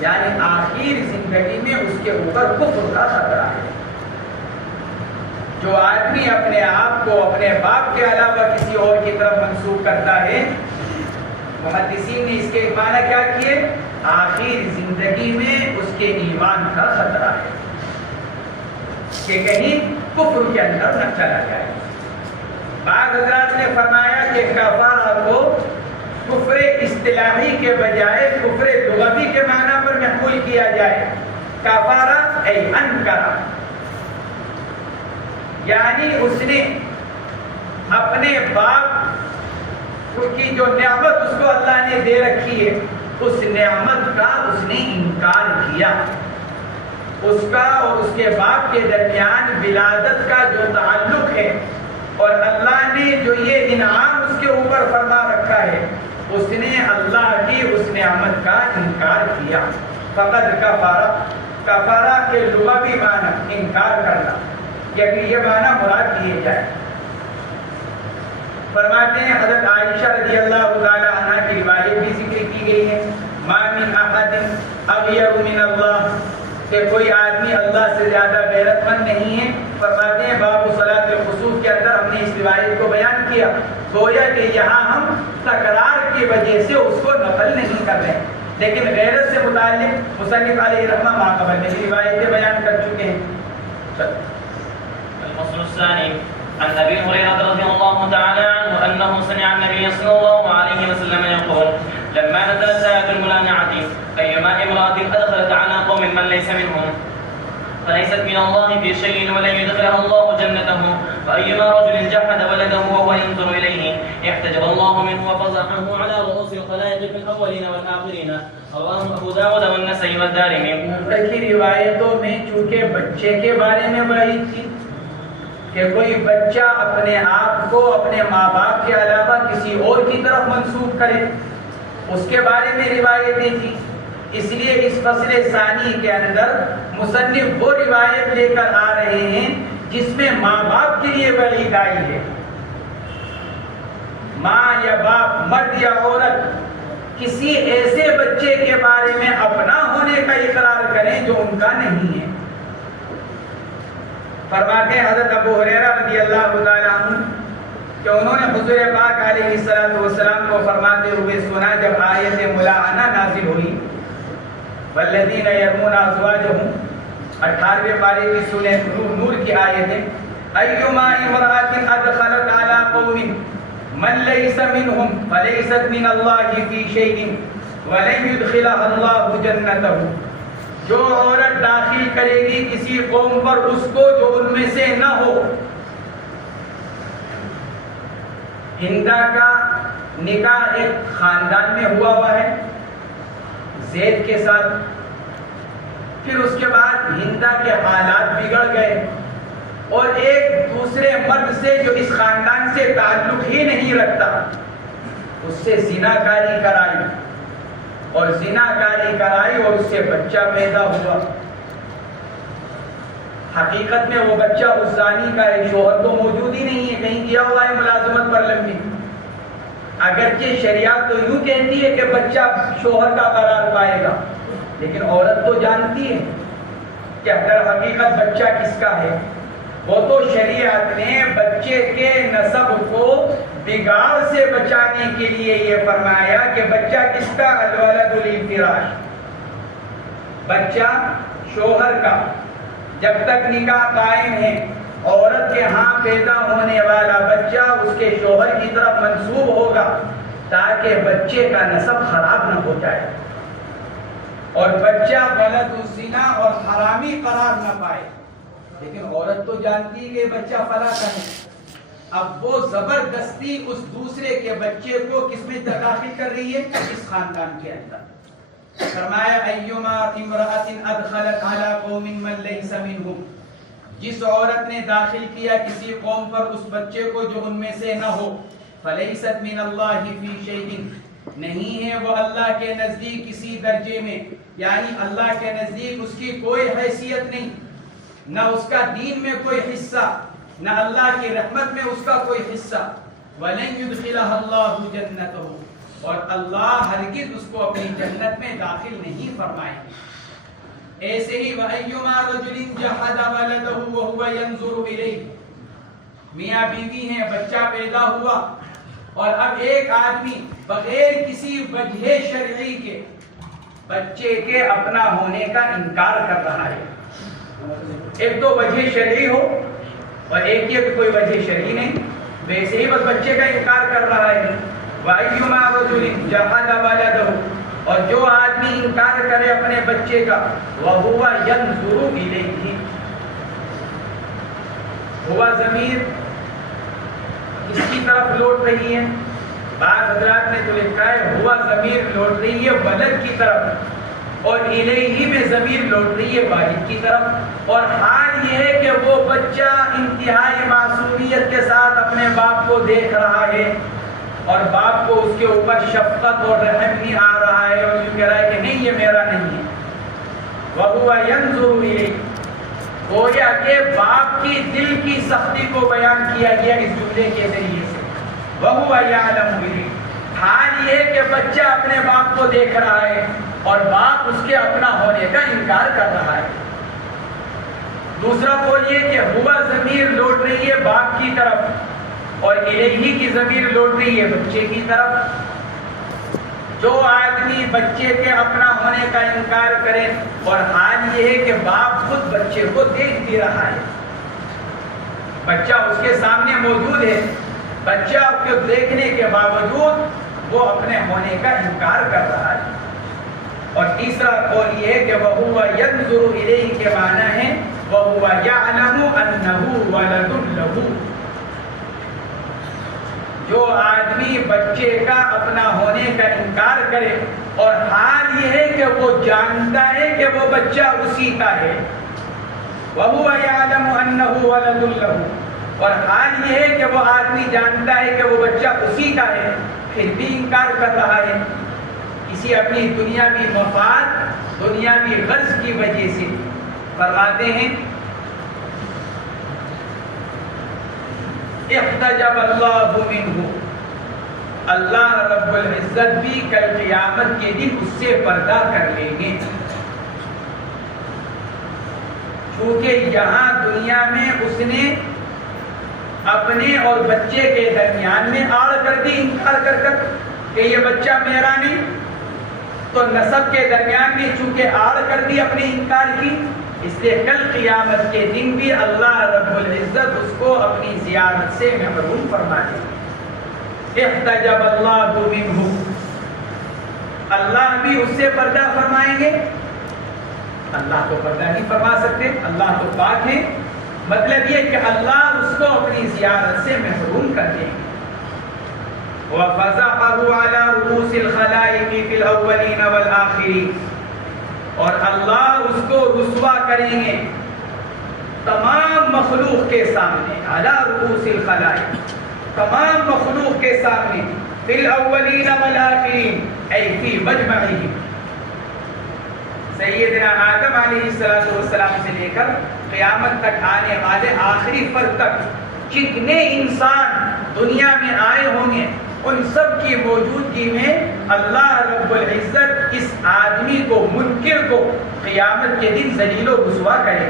یعنی آخر زندگی میں اس کے اوپر کفر کا خطرہ ہے. جو آدمی اپنے آپ کو اپنے باپ کے علاوہ کسی اور کی طرف منسوب کرتا ہے, محدثین نے اس کے معنی کیا کیے؟ آخر زندگی میں اس کے ایمان کا خطرہ ہے. کہ کہیں کفر کے اندر نہ چلا جائے۔ بعض حضرات نے فرمایا کہ کفارہ کو کفر اصطلاحی کے بجائے کفر لغوی کے معنی پر محمول کیا جائے۔ کفارہ ای انکر، یعنی اس نے اپنے باپ کی جو نعمت اس کو اللہ نے دے رکھی ہے اس نعمت کا اس نے انکار کیا۔ اس کا اور اس کے باپ کے درمیان ولادت کا جو تعلق ہے اور اللہ نے جو یہ انعام اس کے اوپر فرما رکھا ہے اس نے اللہ کی اس نعمت کا انکار کیا۔ فقط کفارہ کے لغوی معنی انکار کرنا، یہ معنی مراد کیے جائے۔ فرماتے ہیں حضرت عائشہ رضی اللہ تعالی عنہ کی روایت بھی ذکر کی گئی ہے، ما من احد اغیر من اللہ، کہ کوئی آدمی اللہ سے زیادہ غیرت مند نہیں ہے۔ فرماتے ہیں باب صلاۃ الخسوف کے اندر ہم نے اس روایت کو بیان کیا، گویا کہ یہاں ہم تکرار کی وجہ سے اس کو نقل نہیں کر رہے، لیکن غیرت سے متعلق مصنف علیہ رحمہ ماقبل میں روایتیں بیان کر چکے ہیں۔ الفصل الثاني عن ابي هريره رضي الله تعالى عنه انه سمع النبي صلى الله عليه وسلم يقول لما نزلت آية الملامعة ايما امرأة ادخلت على قوم من ليس منهم فليست من الله في شيء ولن يدخلها الله جنته وايما رجل جحد ولده وهو ينظر اليه احتجب الله منه وفضحه على رؤوس الخلائق في الاولين والاخرين رواه ابو داود والنسائي والدارمي۔ کی روایتوں میں چونکہ بچے کے بارے میں وعید تھی کہ کوئی بچہ اپنے آپ کو اپنے ماں باپ کے علاوہ کسی اور کی طرف منسوب کرے، اس کے بارے میں روایتیں تھی، اس لیے اس فصل ثانی کے اندر مصنف وہ روایت لے کر آ رہے ہیں جس میں ماں باپ کے لیے وعید آئی ہے۔ ماں یا باپ، مرد یا عورت کسی ایسے بچے کے بارے میں اپنا ہونے کا اقرار کریں جو ان کا نہیں ہے۔ فرماتے ہیں حضرت ابو ہریرہ رضی اللہ تعالیٰ عنہ کہ انہوں نے حضور پاک علیہ السلام کو فرماتے ہوئے سنا جب آیت ملاعنہ نازل ہوئی، والذین یرمون ازواجہم، 18ویں پارے کی سورہ نور کی آیت ہے، ایما امرأة ادخلت علی قوم من لیس منہم فلیست من اللہ فی شیء ولن یدخلها اللہ جنتہ، جو عورت داخل کرے گی کسی قوم پر اس کو جو ان میں سے نہ ہو۔ ہندا کا نکاح ایک خاندان میں ہوا ہے زید کے ساتھ، پھر اس کے بعد ہندا کے حالات بگڑ گئے اور ایک دوسرے مرد سے جو اس خاندان سے تعلق ہی نہیں رکھتا اس سے زنا کاری کرائی اور زنا کاری کرائی اور اس سے بچہ پیدا ہوا۔ حقیقت میں وہ بچہ اس زانی کا ہے، شوہر تو موجود ہی نہیں ہے، کہیں گیا ہوا ہے ملازمت پر لمبی، اگرچہ شریعت تو یوں کہتی ہے کہ بچہ شوہر کا قرار پائے گا، لیکن عورت تو جانتی ہے کہ در حقیقت بچہ کس کا ہے۔ وہ تو شریعت نے بچے کے نسب کو بگاڑ سے بچانے کے لیے یہ فرمایا کہ بچہ کس کا، الولد للفراش، بچہ شوہر کا، جب تک نکاح قائم ہے عورت کے ہاں پیدا ہونے والا بچہ اس کے شوہر کی طرف منسوب ہوگا تاکہ بچے کا نسب خراب نہ ہو جائے اور بچہ ولد الزنا اور حرامی قرار نہ پائے۔ لیکن عورت تو جانتی ہے کہ بچہ فلاں کا ہے، اب وہ زبردستی اس دوسرے کے بچے کو کس میں داخل کر رہی ہے، اس خاندان کے اندر۔ فرمایا ایما امرأۃ ادخلت علی قوم من لیس منہم، جس عورت نے داخل کیا کسی قوم پر اس بچے کو جو ان میں سے نہ ہو، فلیست من اللہ فی شیء، نہیں ہے وہ اللہ کے نزدیک کسی درجے میں، یعنی اللہ کے نزدیک اس کی کوئی حیثیت نہیں، نہ اس کا دین میں کوئی حصہ، نہ اللہ کی رحمت میں اس کا کوئی حصہ۔ وَلَن يُدْخِلَهَا اللَّهُ جَنَّتَهُ، اور اللہ ہرگز اس کو اپنی جنت میں داخل نہیں فرمائیں گے۔ ایسے ہی وَأَيُّمَا رَجُلٍ جَحَدَ وَلَدَهُ وَهُوَ يَنظُرُ إِلَيْهِ، میاں بیوی ہیں، بچہ پیدا ہوا اور اب ایک آدمی بغیر کسی وجہ شرعی کے بچے کے اپنا ہونے کا انکار کر رہا ہے، ایک تو وجہ شرعی ہو اور ایک یہ کہ کوئی وجہ شرعی نہیں، ویسے ہی بس بچے کا انکار کر رہا ہے۔ وَأَيُّمَا رَجُلٍ جَحَدَ وَلَدَهُ، اور جو آدمی انکار کرے اپنے بچے کا، وَهُوَ يَنْظُرُ إِلَيْهِ، ہوا ضمیر کس کی طرف لوٹ رہی ہے؟ بعض حضرات نے تو لکھا ہے ہوا ضمیر لوٹ رہی ہے ولد کی طرف، اور الیہ میں ضمیر لوٹ رہی ہے والد کی طرف، اور حال یہ ہے کہ وہ بچہ انتہائی معصومیت کے ساتھ اپنے باپ کو دیکھ رہا ہے اور باپ کو اس کے اوپر شفقت اور رحم نہیں آ رہا ہے، اور یوں کہہ رہا ہے کہ نہیں یہ میرا نہیں ہے۔ وَهُوَ يَنْظُرُ إِلَيْهِ، گویا کہ باپ کی دل کی سختی کو بیان کیا گیا اس جملے کے ذریعے سے۔ وَهُوَ يَعْلَمُ إِلَيْهِ، حال یہ کہ بچہ اپنے باپ کو دیکھ رہا ہے اور باپ اس کے اپنا ہونے کا انکار کر رہا ہے۔ دوسرا قول یہ کہ ہوا ضمیر لوٹ رہی ہے باپ کی طرف اور الیہ کی ضمیر لوٹ رہی ہے بچے کی طرف۔ جو آدمی بچے کے اپنا ہونے کا انکار کرے اور حال یہ ہے کہ باپ خود بچے کو دیکھ بھی رہا ہے، بچہ اس کے سامنے موجود ہے، بچہ کو دیکھنے کے باوجود وہ اپنے ہونے کا انکار کر رہا ہے۔ اور تیسرا قول یہ ہے کہ وَهُوَ يَنْظُرُ إِلَيْهِ کے معنی ہے وَهُوَ يَعْلَمُ أَنَّهُ وَلَدٌ لَهُ، جو آدمی بچے کا اپنا ہونے کا انکار کرے اور حال یہ ہے کہ وہ جانتا ہے کہ وہ بچہ اسی کا ہے، وَهُوَ يَعْلَمُ أَنَّهُ وَلَدٌ لَهُ، اور حال یہ ہے کہ وہ آدمی جانتا ہے کہ وہ بچہ اسی کا ہے، پھر بھی انکار کر رہا ہے کسی اپنی دنیاوی مفاد، دنیاوی غرض کی وجہ سے۔ فرماتے ہیں احتجب اللہ منہ، اللہ رب العزت بھی کل قیامت کے دن اس سے پردہ کر لیں گے، کیونکہ یہاں دنیا میں اس نے اپنے اور بچے کے درمیان میں آڑ کر دی انکار کر کر کہ یہ بچہ میرا نہیں، تو نسب کے درمیان میں چونکہ آڑ کر دی اپنے انکار کی، اس لیے کل قیامت کے دن بھی اللہ رب العزت اس کو اپنی زیارت سے محروم فرما دے گا۔ احتجب اللہ منہ، اللہ بھی اس سے پردہ فرمائیں گے، اللہ تو پردہ نہیں فرما سکتے، اللہ تو پاک ہے، مطلب یہ کہ اللہ اس کو اپنی زیارت سے محروم کر دیں گے۔ وَفَزَعَهُ عَلَى رُؤُوسِ الْخَلَائِقِ فِي الْأَوَّلِينَ وَالْآخِرِينَ، اور اللہ اس کو رسوا کریں گے تمام مخلوق کے سامنے، علی رؤوس الخلائق، تمام مخلوق کے سامنے، فی الاولین والآخرین ای فی مجمعہم، سیدنا آدم علیہ السلام سے لے کر قیامت تک آنے والے آخری فرد تک جتنے انسان دنیا میں آئے ہوں گے ان سب کی موجودگی میں اللہ رب العزت اس آدمی کو، منکر کو، قیامت کے دن ذلیل و رسوا کرے۔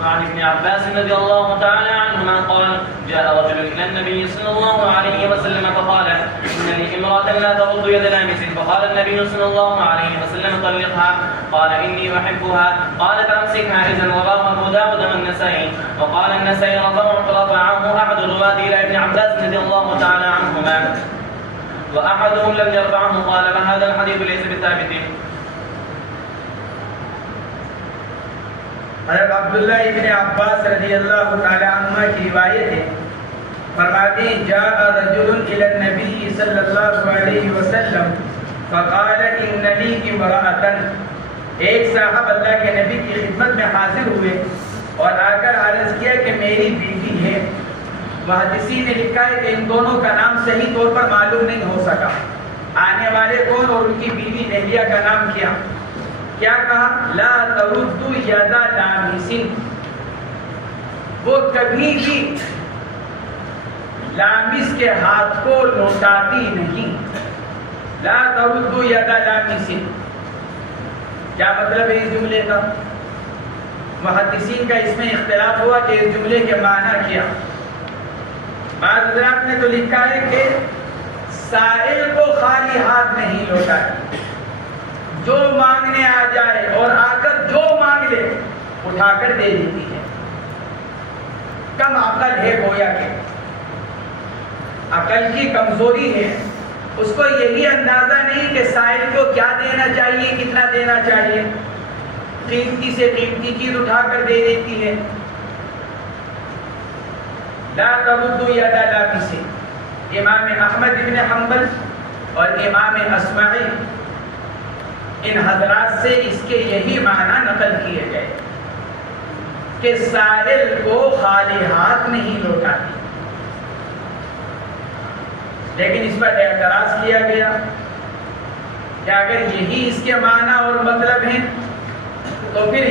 وعن ابن عباس رضي الله تعالى عنهما قال جاء رجل إلى النبي صلى الله عليه وسلم فقال إن لي امرأة لا تغض يد لامس، فقال النبي صلى الله عليه وسلم طلقها، قال إني أحبها، قال فأمسكها إذن، رواه أبو داود والنسائي، وقال النسائي رفعه أحد الرواة إلى ابن عباس رضي الله تعالى عنهما وأحدهم لم يرفعه، قال وهذا الحديث ليس بثابت۔ حضرت عبداللہ ابن عباس رضی اللہ تعالی عنہ کی روایت ہے، فرماتے ہیں جاء رجل الى النبی صلی اللہ علیہ وسلم فقال ان لی امرأة، ایک صاحب اللہ کے نبی کی خدمت میں حاضر ہوئے اور آ کر عرض کیا کہ میری بیوی ہے۔ محدثین نے لکھا ہے کہ ان دونوں کا نام صحیح طور پر معلوم نہیں ہو سکا، آنے والے کون اور ان کی بیوی دہلیہ کا نام کیا کہا؟ لا ترد ید لامس، وہ کبھی بھی لامس کے ہاتھ کو لوٹاتی نہیں۔ لا ترد ید لامس، کیا مطلب ہے اس جملے کا؟ محدثین کا اس میں اختلاف ہوا کہ اس جملے کے معنی کیا۔ بعض حضرات نے تو لکھا ہے کہ سائل کو خالی ہاتھ نہیں لوٹائے، جو مانگنے آ جائے اور آ کر جو مانگ لے اٹھا کر دے دیتی ہے. کم عقل ہے گویا کہ عقل کی کمزوری ہے. اس کو یہی اندازہ نہیں کہ سائل کو کیا دینا چاہیے, کتنا دینا چاہیے. قیمتی سے قیمتی چیز اٹھا کر دے دیتی ہے. لا تردوا ید لامس. امام احمد بن حنبل اور امام اصمعی ان حضرات سے اس کے یہی معنی نقل کیے گئے کہ سائل کو خالی ہاتھ نہیں لوٹاتی. لیکن اس پر اعتراض کیا گیا کہ اگر یہی اس کے معنی اور مطلب ہیں تو پھر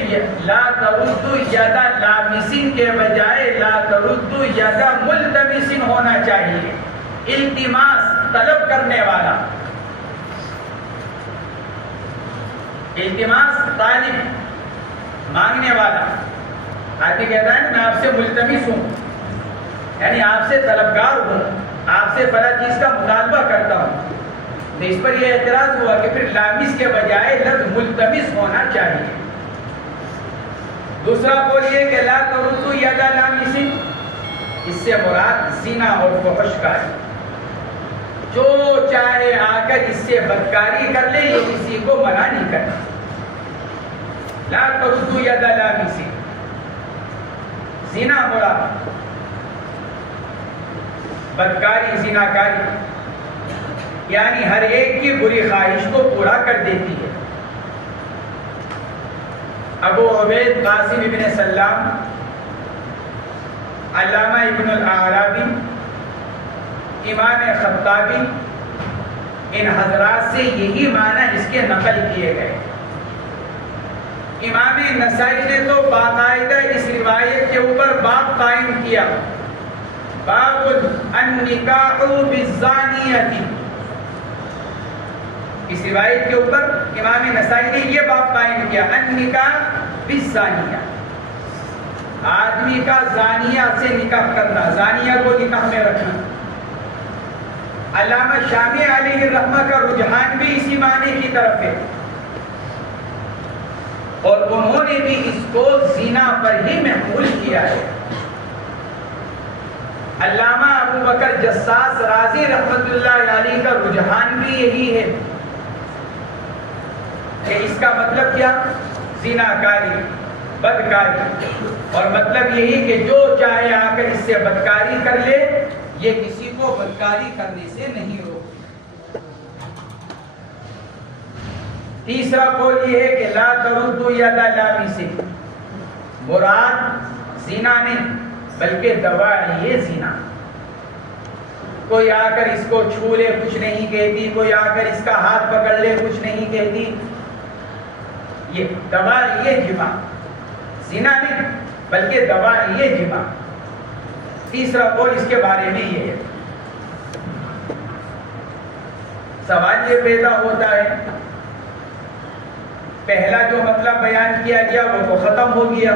لا تردوا ید لامس کے بجائے لا تردوا ید ملتمس ہونا چاہیے. التماس طلب کرنے والا, التماس طالب مانگنے والا. آدمی کہتا ہے نا میں آپ سے ملتمس ہوں, یعنی آپ سے طلبگار ہوں, آپ سے فلاں چیز کا مطالبہ کرتا ہوں. تو اس پر یہ اعتراض ہوا کہ پھر لامس کے بجائے لفظ ملتمس ہونا چاہیے. دوسرا قول یہ کہ لا تردوا ید لامس, اس سے مراد زنا اور فحش کاری. جو چاہے آ کر اس سے بدکاری کر لے, یہ کسی کو منع نہیں کرتا. لا تردوا ید لامس, زنا مراد, بدکاری زناکاری یعنی ہر ایک کی بری خواہش کو پورا کر دیتی ہے. ابو عبید قاسم ابن سلام, علامہ ابن الاعرابی, امام خطابی, ان حضرات سے یہی معنی اس کے نقل کیے گئے. امام نسائی نے تو باقاعدہ اس روایت کے اوپر باب قائم کیا, باب النکاح بالزانیہ. اس روایت کے اوپر امام نسائی نے یہ باب قائم کیا, النکاح بالزانیہ, آدمی کا زانیہ سے نکاح کرنا, زانیہ کو نکاح میں رکھنا. علامہ شامی علیہ الرحمہ کا رجحان بھی اسی معنی کی طرف ہے, اور انہوں نے بھی اس کو زنا پر ہی محمول کیا ہے. علامہ ابو بکر جساس رازی رحمۃ اللہ علیہ کا رجحان بھی یہی ہے کہ اس کا مطلب کیا, زناکاری, بدکاری, اور مطلب یہی کہ جو چاہے آ کر اس سے بدکاری کر لے, یہ کسی کو بدکاری کرنے سے نہیں روکتی. تیسرا قول یہ ہے کہ لا تردوا ید لامس, مراد زنا نہیں بلکہ دواعی زنا. کوئی آ کر اس کو چھو لے کچھ نہیں کہتی, کوئی آ کر اس کا ہاتھ پکڑ لے کچھ نہیں کہتی, یہ دواعی جماع, زنا نہیں بلکہ دواعی جماع. تیسرا قول اس کے بارے میں یہ ہے. سوال یہ پیدا ہوتا ہے, پہلا جو مطلب بیان کیا گیا وہ تو ختم ہو گیا,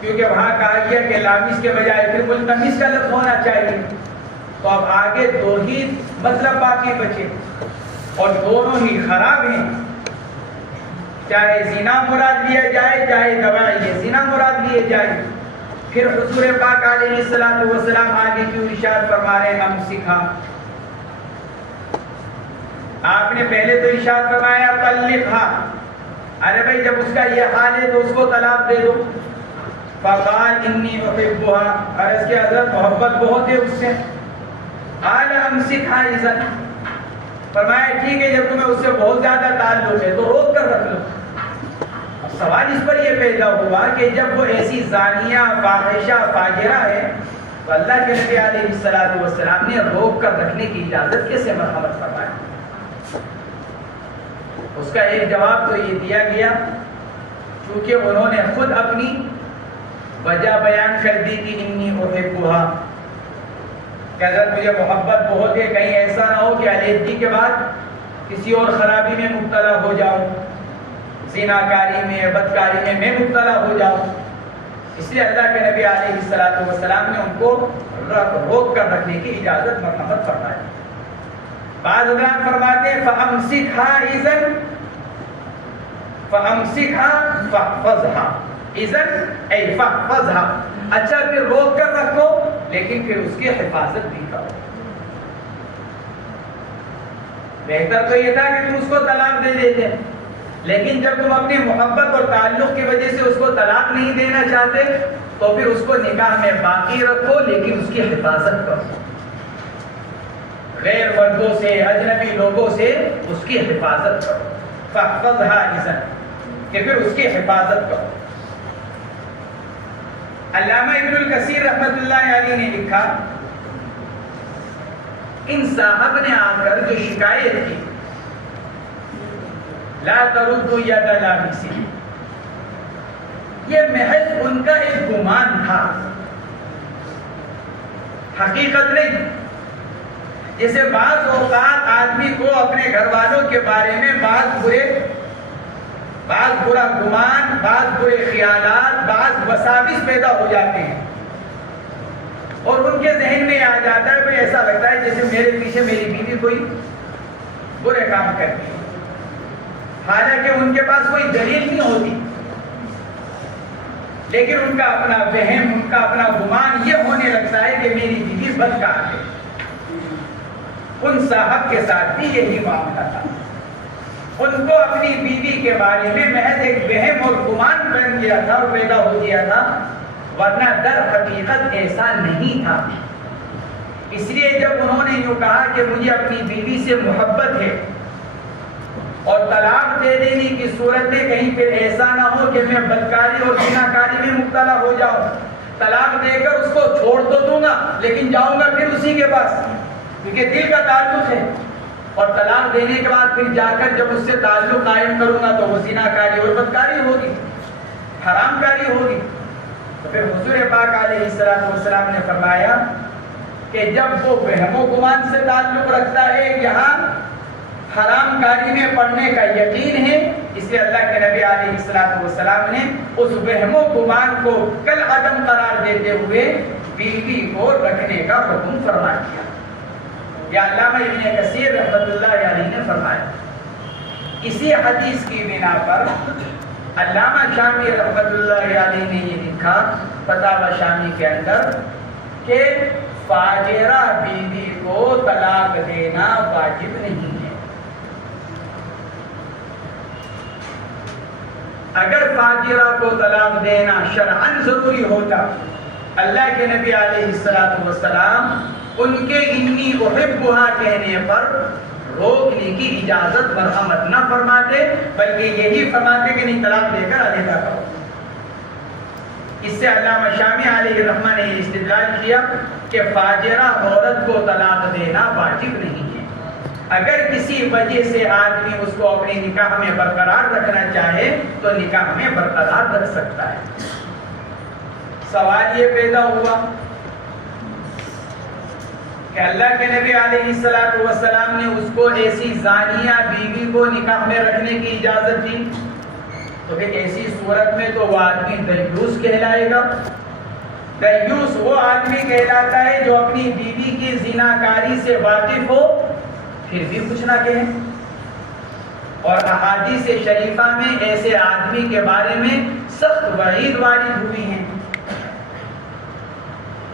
کیونکہ وہاں کہا گیا کہ لامس کے بجائے پھر ملتمس کا لفظ ہونا چاہیے. تو اب آگے دو ہی مطلب باقی بچے, اور دونوں ہی خراب ہیں. چاہے زنا مراد لیا جائے چاہے دواعی زنا مراد لیے جائے. پھر حضور پاک علیہ الصلوۃ والسلام آگے کیوں ارشاد فرما رہے ہیں ہم سکھا. آپ نے پہلے تو ارشاد فرمایا طلقھا, ارے بھائی جب اس کا یہ حال ہے تو اس کو طلاق دے دو. فقال انی احبها, عرض کے حضرت محبت بہت ہے اس سے. قال امسکھا اذن, فرمایا ٹھیک ہے جب تمہیں اس سے بہت زیادہ تعلق ہے تو روک کر رکھ لو. سوال اس پر یہ پیدا ہوا کہ جب وہ ایسی زانیہ فاحشہ فاجرہ ہے تو اللہ کے نبی علیہ الصلوۃ والسلام نے روک کر رکھنے کی اجازت کیسے مرحمت فرمایا؟ اس کا ایک جواب تو یہ دیا گیا کیونکہ انہوں نے خود اپنی وجہ بیان کر دی کہ انی احبها, کہ حضرت مجھے محبت بہت ہے, کہیں ایسا نہ ہو کہ علیحدگی کے بعد کسی اور خرابی میں مبتلا ہو جاؤں, زناکاری میں بدکاری میں میں مبتلا ہو جاؤں. اس لیے اللہ کے نبی علیہ الصلوۃ والسلام نے ان کو روک کر رکھنے کی اجازت مرحمت فرمائی. بعض حضرات فرماتے ہیں فَأَمْسِكْهَا إِذًا فَأَمْسِكْهَا فَاحْفَظْهَا اِذَنْ اَيْ فَاحْفَظْهَا، اچھا پھر روک کر رکھو لیکن پھر اس کی حفاظت بھی کرو۔ بہتر تو یہ تھا کہ تم اس کو طلاق دے دیتے، لیکن جب تم اپنی محبت اور تعلق کی وجہ سے اس کو طلاق نہیں دینا چاہتے تو پھر اس کو نکاح میں باقی رکھو لیکن اس کی حفاظت کرو، غیر مردوں سے، اجنبی لوگوں سے اس کی حفاظت کرو۔ فَاحْفَظْهَا إِذَنْ، کہ پھر اس کی حفاظت کرو۔ علامہ ابن الکثیر رحمۃ اللہ علیہ نے لکھا، ان صاحب نے آ کر جو شکایت کی لا ترد ید لابس، یہ محض ان کا ایک گمان تھا، حقیقت نہیں۔ جیسے بعض اوقات آدمی کو اپنے گھر والوں کے بارے میں بعض برا گمان، بعض برے خیالات، بعض وساوس پیدا ہو جاتے ہیں اور ان کے ذہن میں آ جاتا ہے، کوئی ایسا لگتا ہے جیسے میرے پیچھے میری بیوی کوئی برے کام کرتی ہے، حالانکہ ان کے پاس کوئی دلیل نہیں ہوتی، لیکن ان کا اپنا وہم، ان کا اپنا گمان یہ ہونے لگتا ہے کہ میری بیوی بدکار ہے۔ ان صاحب کے ساتھ بھی یہی معاملہ تھا، ان کو اپنی بیوی کے بارے میں محض ایک وہم اور گمان بن گیا تھا اور پیدا ہو گیا تھا، ورنہ در حقیقت ایسا نہیں تھا۔ اس لیے جب انہوں نے یوں کہا کہ مجھے اپنی بیوی سے محبت ہے اور طلاق دے دینے کی صورت میں کہیں پھر ایسا نہ ہو کہ میں بدکاری اور زناکاری میں مبتلا ہو جاؤں، طلاق دے کر اس کو چھوڑ تو دوں گا لیکن جاؤں گا پھر اسی کے پاس، کیونکہ دل کا تعلق ہے، اور طلاق دینے کے بعد پھر جا کر جب اس سے تعلق قائم کروں گا تو وہ زناکاری اور بدکاری ہوگی، حرام کاری ہوگی۔ تو پھر حضور پاک علیہ السلام نے فرمایا کہ جب وہ وہم و گمان سے تعلق رکھتا ہے، یہاں حرام کاری میں پڑنے کا یقین ہے، اس لیے اللہ کے نبی علیہ السلام نے اس وہم و گمان کو کل عدم قرار دیتے ہوئے بیوی کو رکھنے کا حکم فرما دیا۔ یا علامہ ابن کثیر رحمۃ اللہ علیہ نے فرمایا، اسی حدیث کی بنا پر علامہ شامی رحمۃ اللہ علیہ نے یہ لکھا فتاوی شامی کے اندر کہ فاجرہ بیوی کو طلاق دینا واجب نہیں ہے۔ اگر فاجرہ کو طلاق دینا شرعاً ضروری ہوتا، اللہ کے نبی علیہ السلام ان کے انی احبھا کہنے پر روکنے کی اجازت مرحمت نہ فرماتے، بلکہ یہی فرماتے کہ نہیں طلاق دے کر علیحدہ کرو۔ اس سے علامہ شامی علیہ رحمہ نے استدلال کیا کہ فاجرہ عورت کو طلاق دینا واجب نہیں ہے، اگر کسی وجہ سے آدمی اس کو اپنے نکاح میں برقرار رکھنا چاہے تو نکاح میں برقرار رکھ سکتا ہے۔ سوال یہ پیدا ہوا کہ اللہ کے نبی علیہ السلام نے اس کو ایسی زانیہ بیوی کو نکاح میں رکھنے کی اجازت دی، تو پھر ایسی صورت میں تو وہ آدمی دیوس کہلائے گا۔ دیوس وہ آدمی کہلاتا ہے جو اپنی بیوی کی زناکاری سے واقف ہو پھر بھی کچھ نہ کہے، اور احادیث شریفہ میں ایسے آدمی کے بارے میں سخت وعید وارد ہوئی ہیں،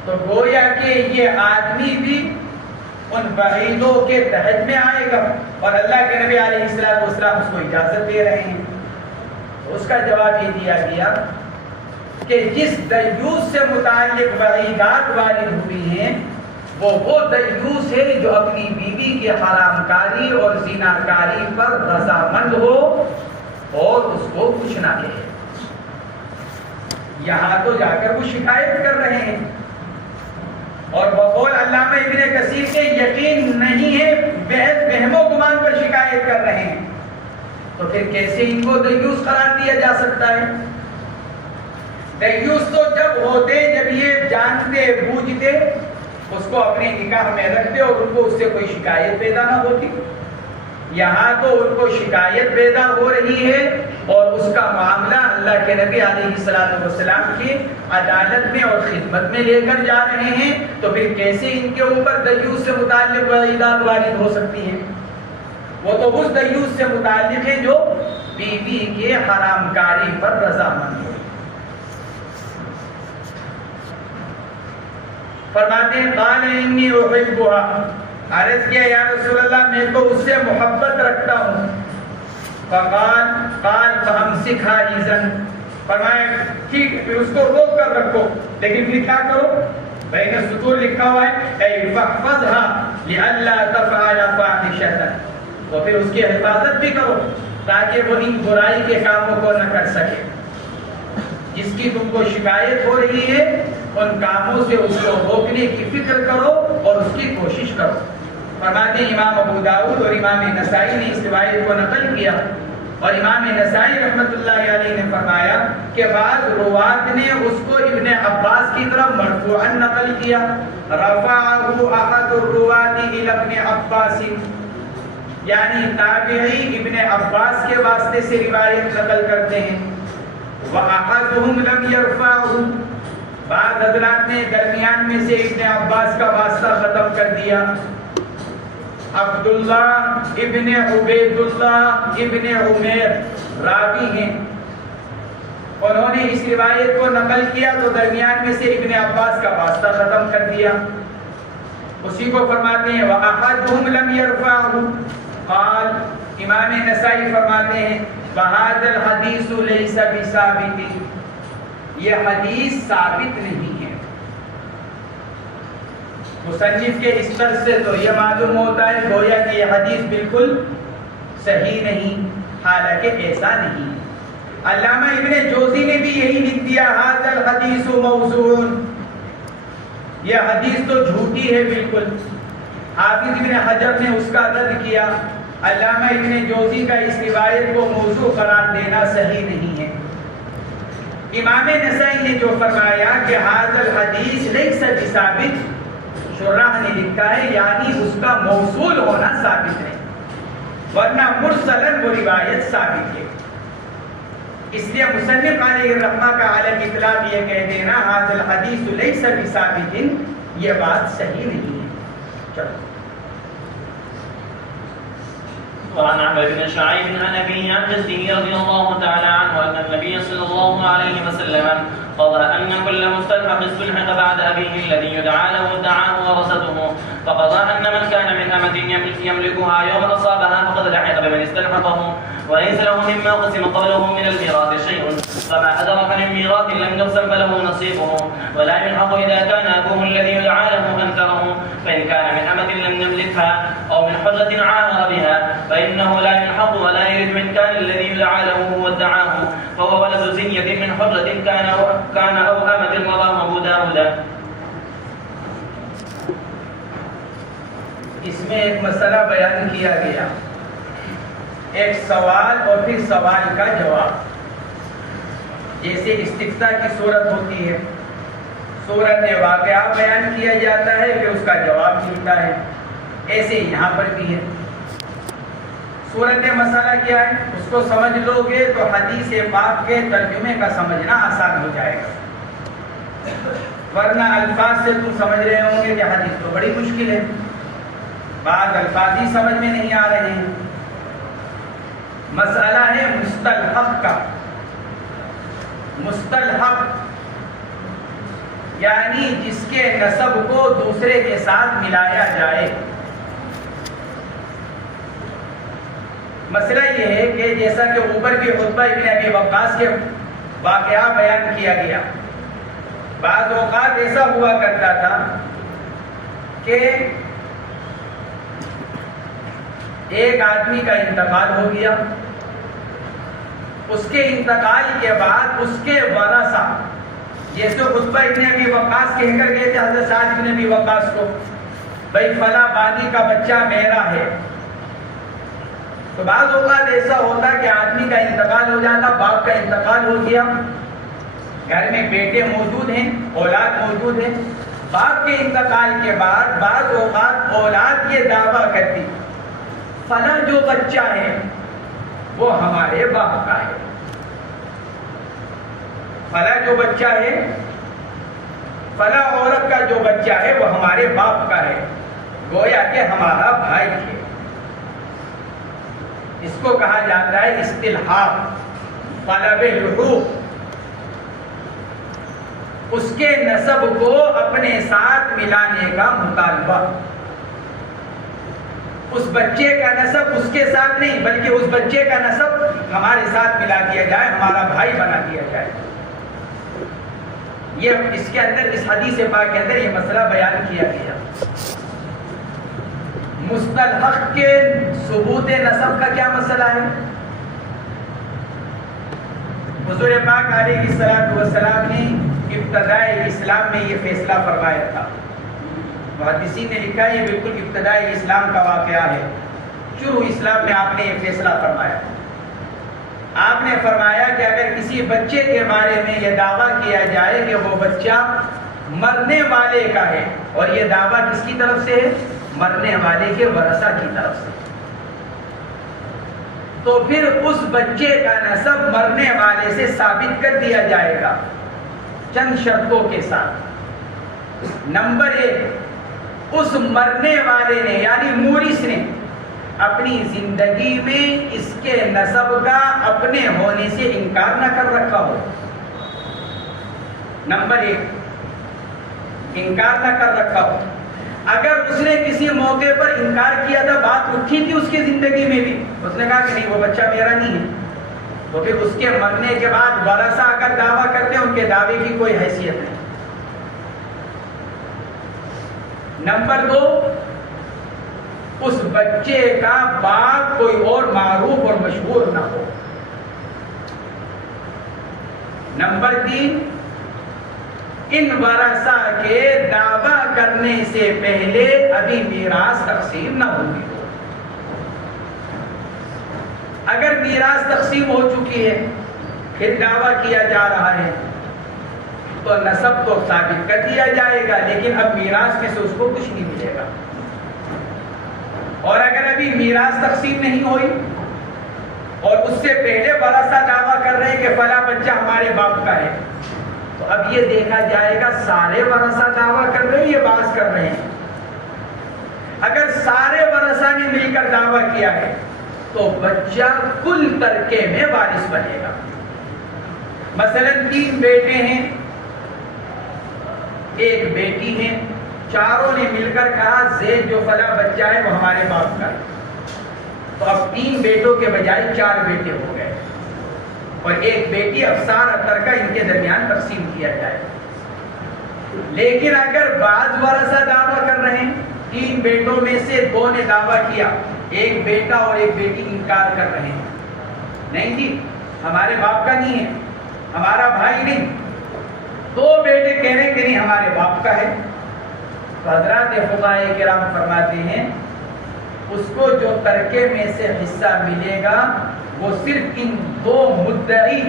تو گویا کہ یہ آدمی بھی ان وعیدوں کے تحت میں آئے گا، اور اللہ کے نبی علیہ السلام اس کو اجازت دے رہے ہیں۔ تو اس کا جواب یہ دیا گیا کہ جس دیوس سے متعلق وعیدات وارد ہوئی ہیں وہ دیوس ہے جو اپنی بیوی کی حرام کاری اور زناکاری پر رضامند ہو اور اس کو کچھ نہ کہے۔ یہاں تو جا کر وہ شکایت کر رہے ہیں، اور بقول علامہ ابن کثیر کے یقین نہیں ہے، بحث وہم و گمان پر شکایت کر رہے ہیں، تو پھر کیسے ان کو دیوس قرار دیا جا سکتا ہے؟ دیوس تو جب ہوتے جب یہ جانتے بوجھتے اس کو اپنے نکاح میں رکھتے اور ان کو اس سے کوئی شکایت پیدا نہ ہوتی۔ یہاں تو ان کو شکایت پیدا ہو رہی ہے اور اس کا معاملہ اللہ کے نبی علیہ السلام کی عدالت میں اور خدمت میں لے کر جا رہے ہیں، تو پھر کیسے ان کے اوپر دیوس سے متعلق وعیدات وارد ہو سکتی ہیں؟ وہ تو اس دیوس سے متعلق ہے جو بیوی کے حرام کاری پر رضامند ہو۔ فرماتے ہیں قال انی احبها، عرض کیا یا رسول اللہ میں تو اس سے محبت رکھتا ہوں۔ قال فامسکها اذن، فرمایا ٹھیک پھر اس کو روک کر رکھو، لیکن پھر کیا کرو؟ بین السطور لکھا ہوا ہے اے فاحفظها لئلا تفعل فاحشة، تو پھر اس کی حفاظت بھی کرو تاکہ وہ ان برائی کے کاموں کو نہ کر سکے۔ جس کی تم کو شکایت ہو رہی ہے ان کاموں سے اس کو روکنے کی فکر کرو اور اس کی کوشش کرو۔ فرماتے ہیں امام ابو داؤد اور امام نسائی نے اس روایت کو نقل کیا، اور امام نسائی رحمۃ اللہ علیہ نے فرمایا کہ بعض روات نے اس کو ابن عباس کی طرف مرفوعا نقل کیا، رفعه احد الروات الى ابن عباس، یعنی تابعی ابن عباس کے واسطے سے روایت نقل کرتے ہیں، وَأَحَدُهُمْ لَمْ يَرْفَعْهُ، بعض حضرات نے درمیان میں سے ابن عباس کا واسطہ ختم کر دیا۔ عبداللہ ابن عبید اللہ ابن عمیر راوی ہیں، انہوں نے اس روایت کو نقل کیا تو درمیان میں سے ابن عباس کا واسطہ ختم کر دیا، اسی کو فرماتے ہیں وَأَحَدُهُمْ لَمْ يَرْفَعْهُ۔ قال امام نسائی فرماتے ہیں وَهَذَا الْحَدِيثُ لَيْسَ بِثَابِتٍ، یہ حدیث ثابت نہیں ہے۔ مصنف کے اس طرز سے تو یہ معلوم ہوتا ہے گویا کہ یہ حدیث بالکل صحیح نہیں، حالانکہ ایسا نہیں۔ علامہ ابن جوزی نے بھی یہی لکھ دیا هَذَا الْحَدِيثُ مَوْضُوعٌ، یہ حدیث تو جھوٹی ہے بالکل۔ حافظ ابن حجر نے اس کا رد کیا، علامہ ابن جوزی کا اس روایت کو موضوع قرار دینا صحیح نہیں ہے۔ امام نسائی نے جو فرمایا کہ هَذَا الْحَدِيث لَيْسَ بِثَابِتٍ، شراح نے لکھا ہے یعنی اس کا موصول ہونا ثابت ہے، ورنہ مرسلاً وہ روایت ثابت ہے۔ اس لیے مصنف علیہ الرحمہ کا علی الاطلاق یہ کہہ دینا هَذَا الْحَدِيثُ لَيْسَ بِثَابِتٍ، یہ بات صحیح نہیں ہے۔ چلو وعن عمرو بن شعيب عن أبيه عن جده رضي الله تعالى عنه أن النبي صلى الله عليه وسلم قضى أن كل مستلحق استلحق بعد أبيه الذي يدعى له ادعاه ورثته، فقضى أن من كان من أمة يملكها يوم أصابها فقد لحق بمن استلحقه، وليس له مما قسم قبله من الميراث شيء، فما أدرك من ميراث لم يقسم فله نصيبه، ولا يلحق إذا كان أبوه الذي يدعى له أنكره، فإن كان من أمة لم يملكها أو من حرة عاهر بها فإنه لا يلحق ولا يرث من كان الذي يدعى له هو ادعاه، فهو ولد زنية من حرة كان أو أمة، رواه أبو داود۔ اس میں ایک مسئلہ بیان کیا گیا، ایک سوال اور پھر سوال کا جواب، جیسے استفتاء کی صورت ہوتی ہے، صورت واقعہ بیان کیا جاتا ہے پھر اس کا جواب ملتا ہے، ایسے یہاں پر بھی ہے۔ صورت مسئلہ کیا ہے اس کو سمجھ لو گے تو حدیث پاک کے ترجمے کا سمجھنا آسان ہو جائے گا، ورنہ الفاظ سے تم سمجھ رہے ہوں گے کہ حدیث تو بڑی مشکل ہے، بعض الفاظ ہی سمجھ میں نہیں آ رہے ہیں۔ مسئلہ ہے مستلحق کا، مستلحق یعنی جس کے نسب کو دوسرے کے ساتھ ملایا جائے۔ مسئلہ یہ ہے کہ جیسا کہ اوپر بھی عتبہ ابن ابی وقاص کے واقعہ بیان کیا گیا، بعض اوقات ایسا ہوا کرتا تھا کہ ایک آدمی کا انتقال ہو گیا، اس کے انتقال کے بعد اس کے ورثہ، جیسے عتبہ ابن ابی وقاص کہہ کر گئے تھے حضرت سعد ابن ابی وقاص کو بھائی فلاں بادی کا بچہ میرا ہے، تو بعض اوقات ایسا ہوتا کہ آدمی کا انتقال ہو جاتا، باپ کا انتقال ہو گیا، گھر میں بیٹے موجود ہیں، اولاد موجود ہے، باپ کے انتقال کے بعد بعض اوقات اولاد یہ دعویٰ کرتی فلاں جو بچہ ہے وہ ہمارے باپ کا ہے، فلاں جو بچہ ہے، فلاں عورت کا جو بچہ ہے وہ ہمارے باپ کا ہے، گویا کہ ہمارا بھائی ہے۔ اس کو کہا جاتا ہے استلحاق، طلب لحوق، اس کے نسب کو اپنے ساتھ ملانے کا مطالبہ۔ اس بچے کا نسب اس کے ساتھ نہیں بلکہ اس بچے کا نسب ہمارے ساتھ ملا دیا جائے، ہمارا بھائی بنا دیا جائے۔ یہ اس کے اندر، اس حدیث پاک کے اندر یہ مسئلہ بیان کیا گیا۔ مستلحق کے ثبوت نسب کا کیا مسئلہ ہے؟ حضور پاک علیہ الصلوۃ والسلام نے ابتدائے اسلام میں یہ فیصلہ فرمایا تھا۔ محدثین نے لکھا ہے یہ بالکل ابتدائے اسلام کا واقعہ ہے۔ شروع اسلام میں آپ نے یہ فیصلہ فرمایا۔ آپ نے فرمایا کہ اگر کسی بچے کے بارے میں یہ دعویٰ کیا جائے کہ وہ بچہ مرنے والے کا ہے، اور یہ دعویٰ کس کی طرف سے ہے؟ مرنے والے کے ورثہ کی طرف سے، تو پھر اس بچے کا نسب مرنے والے سے ثابت کر دیا جائے گا چند شرطوں کے ساتھ۔ نمبر 1، اس مرنے والے نے یعنی مورث نے اپنی زندگی میں اس کے نسب کا اپنے ہونے سے انکار نہ کر رکھا ہو۔ نمبر 1، انکار نہ کر رکھا ہو۔ اگر اس نے کسی موقع پر انکار کیا تھا، بات اٹھی تھی اس کی زندگی میں بھی، اس نے کہا کہ نہیں وہ بچہ میرا نہیں ہے، تو پھر اس کے مرنے کے بعد ورثہ اگر دعویٰ کرتے ہیں ان کے دعوے کی کوئی حیثیت نہیں۔ نمبر 2، اس بچے کا باپ کوئی اور معروف اور مشہور نہ ہو۔ نمبر 3، ان ورثہ کے دعویٰ کرنے سے پہلے ابھی میراث تقسیم نہ ہوئی ہو۔ اگر میراث تقسیم ہو چکی ہے پھر دعویٰ کیا جا رہا ہے تو نسب تو ثابت کر دیا جائے گا، لیکن اب میراث میں سے اس کو کچھ نہیں ملے گا۔ اور اگر ابھی میراث تقسیم نہیں ہوئی اور اس سے پہلے ورثہ دعویٰ کر رہے ہیں کہ فلاں بچہ ہمارے باپ کا ہے، تو اب یہ دیکھا جائے گا سارے ورثہ دعویٰ کر رہے ہیں، یہ باز کر رہے ہیں۔ اگر سارے ورثہ نے مل کر دعویٰ کیا ہے تو بچہ کل ترکے میں وارث بنے گا۔ مثلا 3 بیٹے ہیں، ایک بیٹی ہے، چاروں نے مل کر کہا زید جو فلاں بچہ ہے وہ ہمارے باپ کا ہے، تو اب 3 بیٹوں کے بجائے 4 بیٹے ہو گئے، اور ایک بیٹی اب سارا ترکہ ان کے درمیان تقسیم کیا جائے۔ لیکن اگر بعض ورثہ دعویٰ کر رہے ہیں، 3 بیٹوں میں سے 2 نے دعویٰ کیا، ایک بیٹا اور ایک بیٹی انکار کر رہے ہیں، نہیں جی ہمارے باپ کا نہیں ہے، ہمارا بھائی نہیں، 2 بیٹے کہہ رہے ہیں کہ نہیں ہمارے باپ کا ہے، تو حضرات فقہاء کرام فرماتے ہیں اس کو جو ترکے میں سے حصہ ملے گا وہ صرف ان 2 مدعی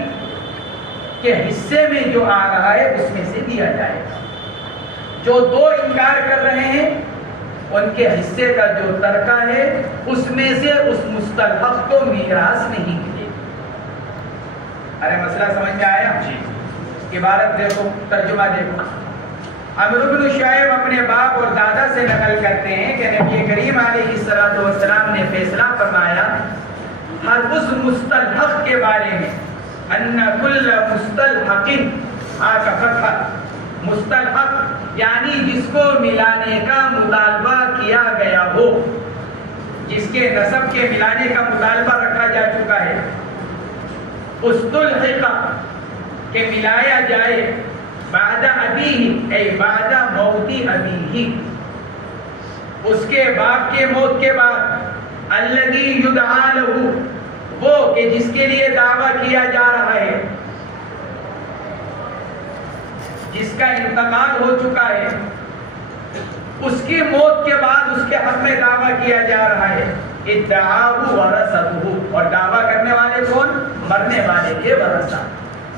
کے حصے میں جو آ رہا ہے اس میں سے دیا جائے گا۔ جو 2 انکار کر رہے ہیں ان کے حصے کا جو ترکہ ہے اس میں سے اس مستلحق کو میراث نہیں ملے گی۔ ارے مسئلہ سمجھ میں آیا؟ عبارت دیکھو، ترجمہ دیکھو۔ عمرو بن شعیب اپنے باپ اور دادا سے نقل کرتے ہیں کہ نبی کریم علیہ الصلوۃ والسلام نے فیصلہ فرمایا ہر اس مستلحق کے بارے میں، ان کل مستلحق کا فتح، مستلحق یعنی جس کو ملانے کا مطالبہ کیا گیا ہو، جس کے نسب کے ملانے کا مطالبہ رکھا جا چکا ہے، استلحق کہ ملایا جائے بعد ابیہ اے بعد موت ابیہ، اس کے باپ کے موت کے بعد، الذی یدعا لہ وہ کہ جس کے لیے دعویٰ کیا جا رہا ہے، جس کا انتقال ہو چکا ہے، اس کی موت کے بعد اس کے حق میں دعویٰ کیا جا رہا ہے، ادعاہ ورثتہ، اور دعویٰ کرنے والے کون؟ مرنے والے کے ورثہ۔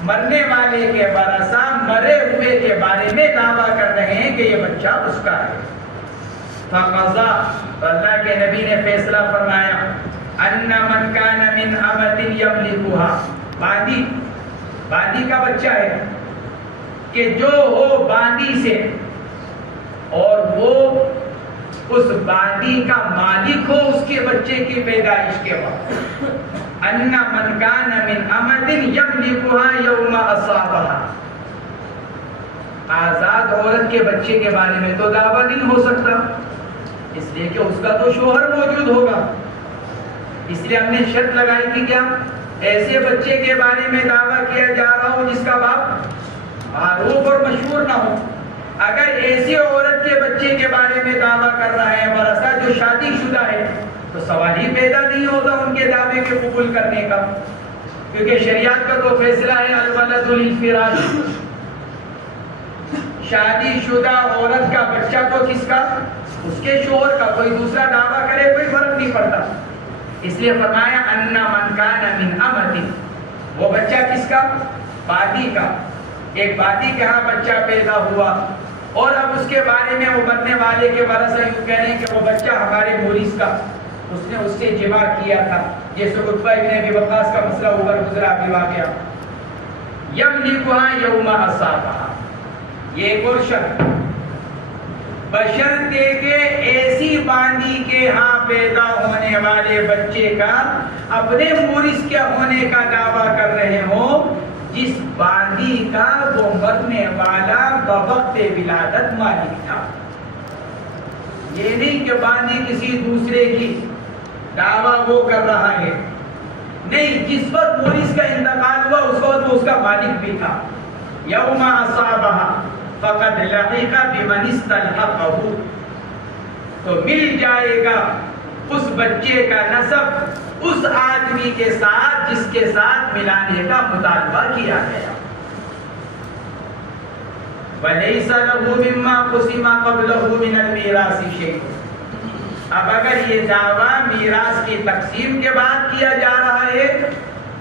مرنے والے کے ورثہ مرے ہوئے کے بارے میں دعویٰ کر رہے ہیں کہ یہ بچہ اس کا ہے۔ فقضا، تو اللہ کے نبی نے فیصلہ فرمایا، ان من کان من امۃ یملکها، باندی کا بچہ ہے کہ جو ہو باندی سے اور وہ اس باندی کا مالک ہو اس کے بچے کی پیدائش کے بعد ان من کان من امد یملکها یوم اصابها، آزاد عورت کے بچے کے بارے میں تو دعویٰ نہیں ہو سکتا، اس لیے کہ اس کا تو شوہر موجود ہوگا۔ اس لیے ہم نے شرط لگائی تھی کیا، ایسے بچے کے بارے میں دعویٰ کیا جا رہا ہو جس کا باپ معروف اور مشہور نہ ہو۔ اگر ایسی عورت کے بچے کے بارے میں دعویٰ کر رہا ہے ورثہ جو شادی شدہ ہے، تو سوال ہی پیدا نہیں ہوتا ان کے دعوے کے قبول کرنے کا، کیونکہ شریعت کا تو فیصلہ ہے الولد للفراش، شادی شدہ عورت کا بچہ تو کس کا، اس کے شوہر کا، کوئی دوسرا دعویٰ کرے کوئی فرق نہیں پڑتا۔ اس لیے فرمایا ان من کان من امتی، وہ بچہ کس کا، بادی کا، ایک بادی کے ہاں بچہ پیدا ہوا، اور اب اس کے بارے میں وہ مرنے والے کے ورثہ یوں کہہ رہے ہیں کہ وہ بچہ ہمارے مورث کا، اس نے اس سے جماع کیا تھا، جیسے عتبہ ابن ابی وقاص کا مسئلہ اوپر گزرا ابھی واقعہ، یملکها یوم اصابها، یہ ایک اور شرط، بشرطے کہ ایسی باندی کے ہاں پیدا ہونے والے بچے کا اپنے مورث کے ہونے کا دعویٰ کر رہے ہوں جس باندی کا وہ مرنے والا بوقت ولادت مالک تھا۔ یہ نہیں کہ باندی کسی دوسرے کی دعویٰ وہ کر رہا ہے، نہیں، جس وقت مورث کا انتقال ہوا اس وقت وہ اس کا مالک بھی تھا۔ یوم اصابها فقد لحق بمن استلحقه، تو مل جائے گا اس بچے کا نسب اس آدمی کے ساتھ جس کے ساتھ ملانے کا مطالبہ کیا گیا۔ وَلَيْسَ لَهُ مِمَّا قُسِمَ قَبْلَهُ مِنَ الْمِيرَاثِ شَيْءٌ، اب اگر یہ دعویٰ میراث کی تقسیم کے بعد کیا جا رہا ہے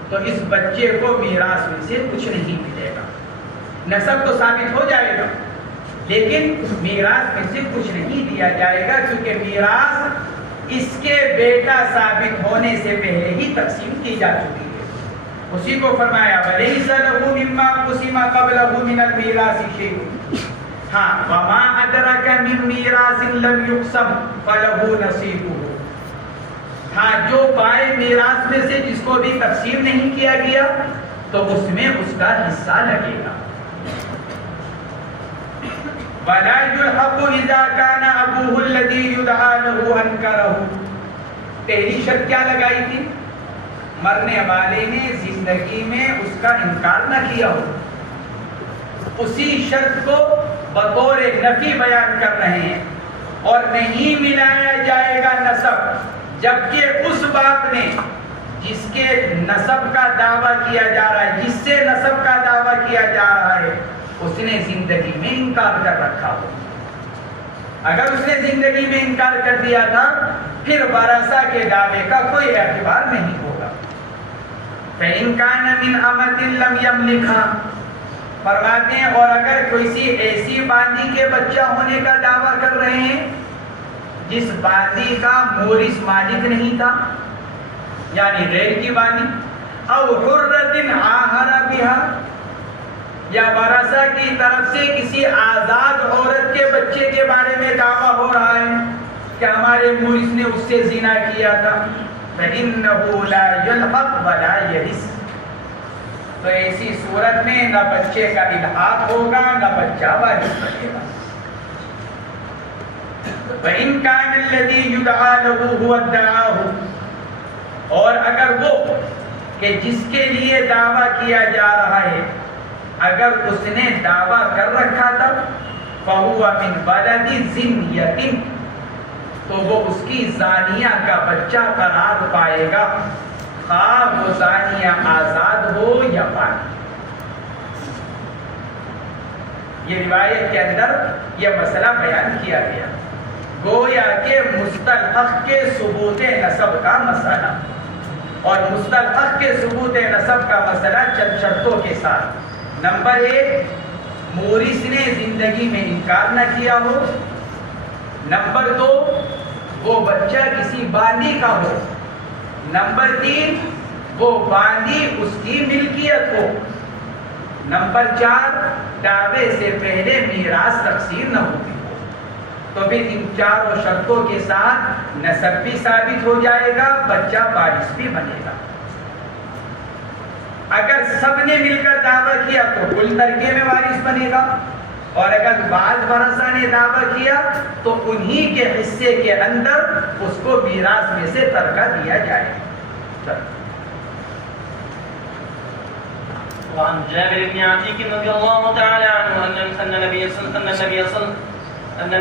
تو اس بچے کو میراث میں سے کچھ نہیں ملے گا، نسب تو ثابت ہو جائے گا لیکن میراث میں سے کچھ نہیں دیا جائے گا، کیونکہ میراث اس کے بیٹا ثابت ہونے سے پہلے ہی تقسیم کی جا چکی ہے۔ اسی کو فرمایا وَلَيْسَ لَهُ مِمَّا قُسِمَ قَبْلَهُ مِنَ الْمِيرَاثِ شَيْءٌ، ہاں وَمَا أَدْرَكَ مِن مِيرَاثٍ لَمْ يُقْسَمْ فَلَهُ نَصِيبُهُ، ہاں جو پائے میراث میں سے جس کو بھی تقسیم نہیں کیا گیا تو اس میں اس کا حصہ لگے گا۔ وَلَا يُلْحَقُ إِذَا كَانَ أَبُوهُ الَّذِي يُدْعَى لَهُ أَنْكَرَهُ، پہلی شرط کیا لگائی تھی، مرنے والے نے زندگی میں اس کا انکار نہ کیا ہو، اسی شرط کو بطور نفی بیان کر رہے ہیں، اور نہیں ملایا جائے گا نسب جبکہ اس باپ نے جس کے نسب کا دعویٰ کیا جا رہا ہے، جس سے نسب کا دعویٰ کیا جا رہا ہے اس نے زندگی میں انکار کر رکھا ہو۔ اگر اس نے زندگی میں انکار کر دیا تھا پھر ورثہ کے دعوے کا کوئی اعتبار نہیں ہوگا۔ فَإِن كَانَ مِنْ أَمَةٍ لَمْ يَمْلِكْهَا، فرماتے ہیں اور اگر کوئی ایسی باندی کے بچہ ہونے کا دعویٰ کر رہے ہیں جس باندی کا مورث مالک نہیں تھا، یعنی غیر کی باندی، او حرۃ عاہر بها، یا ورثہ کی طرف سے کسی آزاد عورت کے بچے کے بارے میں دعویٰ ہو رہا ہے کہ ہمارے مورث نے اس سے زنا کیا تھا، فَإِنَّهُ لَا يُلْحَقُ وَلَا يَرِثُ، تو ایسی صورت میں نہ بچے کا الحاق ہوگا نہ بچہ وارث بنے گا۔ وَإِن كَانَ الَّذِي يُدْعَى لَهُ هُوَ ادَّعَاهُ، اور اگر وہ کہ جس کے لیے دعویٰ کیا جا رہا ہے اگر اس نے دعویٰ کر رکھا تھا فَهُوَ مِنْ بَلَدِ زِنْيَةٍ، تو وہ اس کی زانیہ کا بچہ قرار پائے گا، خواہ وہ زانیہ آزاد ہو یا بانی۔ یہ روایت کے اندر یہ مسئلہ بیان کیا گیا، گویا کہ مستلحق کے ثبوت نسب کا مسئلہ، اور مستلحق کے ثبوت نسب کا مسئلہ چند شرطوں کے ساتھ۔ نمبر 1، مورث نے زندگی میں انکار نہ کیا ہو۔ نمبر 2، وہ بچہ کسی باندی کا ہو۔ نمبر 3، وہ باندی اس کی ملکیت ہو۔ نمبر 4، دعوے سے پہلے میراث تقسیم نہ ہوتی ہو۔ تو پھر ان چاروں شرطوں کے ساتھ نسب بھی ثابت ہو جائے گا، بچہ وارث بھی بنے گا۔ اگر سب نے مل کر دعویٰ کیا تو کل ترکے میں وارث بنے گا، اور اگر بعض ورثہ نے دعویٰ کیا تو انہی کے حصے کے اندر اس کو میراث میں سے ترکہ دیا جائے گا۔ وعن جابر بن عتيق رضي الله تعالى عنه أن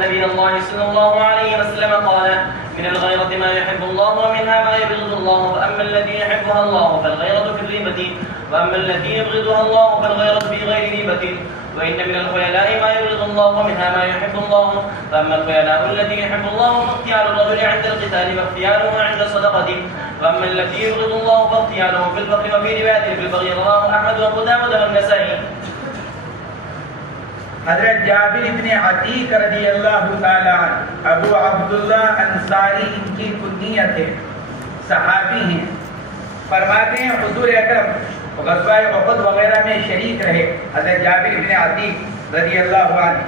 نبي الله صلى الله عليه وسلم قال: من الغيرة ما يحب الله ومنها ما يبغض الله، فأما الذي يحبها الله فالغيرة في الريبة، وأما التي يبغضها الله فالغيرة في غير ريبة. وإن من الخيلاء ما يبغض الله ومنها ما يحب الله، فأما الخيلاء التي يحب الله فاختيار الرجل عند القتال واختياره عند صدقته، وأما التي يبغض الله فاختياره في الفقر وفي رواية في البغي. رواه أحمد وأبو داود والنسائي۔ حضرت جابر بن عتیق رضی اللہ تعالی عنہ ابو عبداللہ انصاری ان کی کنیت ہے، صحابی ہیں، فرماتے ہیں حضور اکرم غزوہ احد وغیرہ میں شریک رہے۔ حضرت جابر بن عتیق رضی اللہ عنہ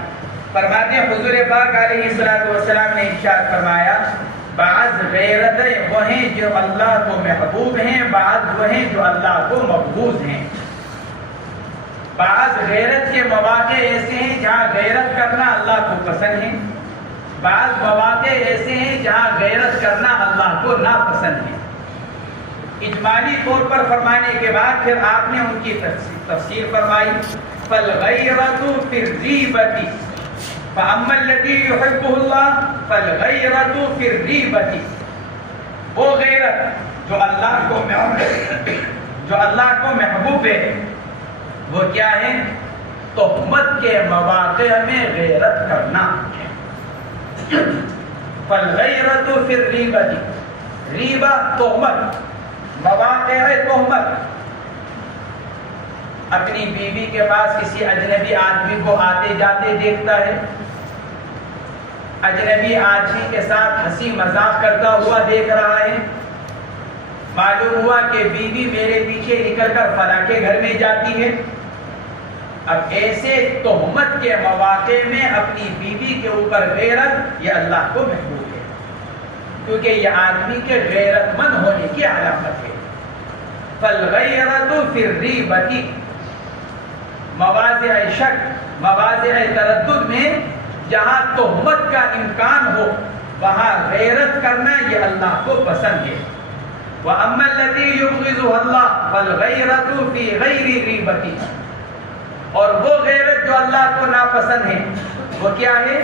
فرماتے ہیں حضور پاک علیہ الصلوۃ والسلام نے ارشاد فرمایا: بعض غیرتیں وہ ہیں جو اللہ کو محبوب ہیں، بعض وہ ہیں جو اللہ کو مبغوض ہیں۔ بعض غیرت کے مواقع ایسے ہیں جہاں غیرت کرنا اللہ کو پسند ہے، بعض مواقع ایسے ہیں جہاں غیرت کرنا اللہ کو ناپسند ہے۔ اجمالی طور پر فرمانے کے بعد پھر آپ نے ان کی تفسیر فرمائی: فَالْغَيْرَةُ فِي الرِّيبَةِ فَأَمَّا الَّذِي يُحِبُّهُ اللَّهُ فَالْغَيْرَةُ فِي الرِّيبَةِ، وہ غیرت جو اللہ کو محبوب ہے، وہ کیا ہے؟ تہمت کے مواقع میں غیرت کرنا ہے۔ فَالْغَيْرَةُ فِي الرِّيبَةِ، ریبہ تہمت، مواقع ہے تہمت۔ اپنی بیوی کے پاس کسی اجنبی آدمی کو آتے جاتے دیکھتا ہے، اجنبی آدمی کے ساتھ ہنسی مذاق کرتا ہوا دیکھ رہا ہے، معلوم ہوا کہ بیوی میرے پیچھے نکل کر فلاں کے گھر میں جاتی ہے۔ اب ایسے تہمت کے مواقع میں اپنی بیوی کے اوپر غیرت، یہ اللہ کو محبوب ہے، کیونکہ یہ آدمی کے غیرت مند ہونے کی علامت ہے۔ فَالْغَيْرَةُ فِي الرِّيبَةِ، مواضع شک، مواضع تردد میں جہاں تہمت کا امکان ہو وہاں غیرت کرنا یہ اللہ کو پسند ہے۔ وَأَمَّا الَّذِي يُبْغِضُهُ اللَّهُ فَالْغَيْرَةُ فِي غَيْرِ رِيبَةِ، اور وہ غیرت جو اللہ کو ناپسند ہے وہ کیا ہے؟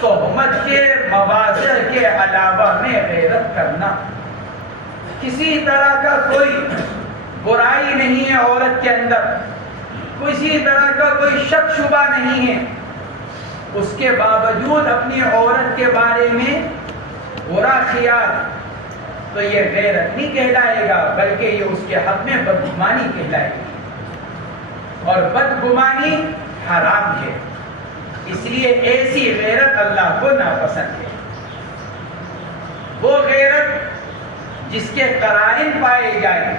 تہمت کے مواضع کے علاوہ میں غیرت کرنا۔ کسی طرح کا کوئی برائی نہیں ہے عورت کے اندر، کسی طرح کا کوئی شک شبہ نہیں ہے، اس کے باوجود اپنی عورت کے بارے میں برا خیال، تو یہ غیرت نہیں کہلائے گا بلکہ یہ اس کے حق میں بدگمانی کہلائے گی، اور بدگمانی حرام ہے، اس لیے ایسی غیرت اللہ کو ناپسند ہے۔ وہ غیرت جس کے قرائن پائے جائیں،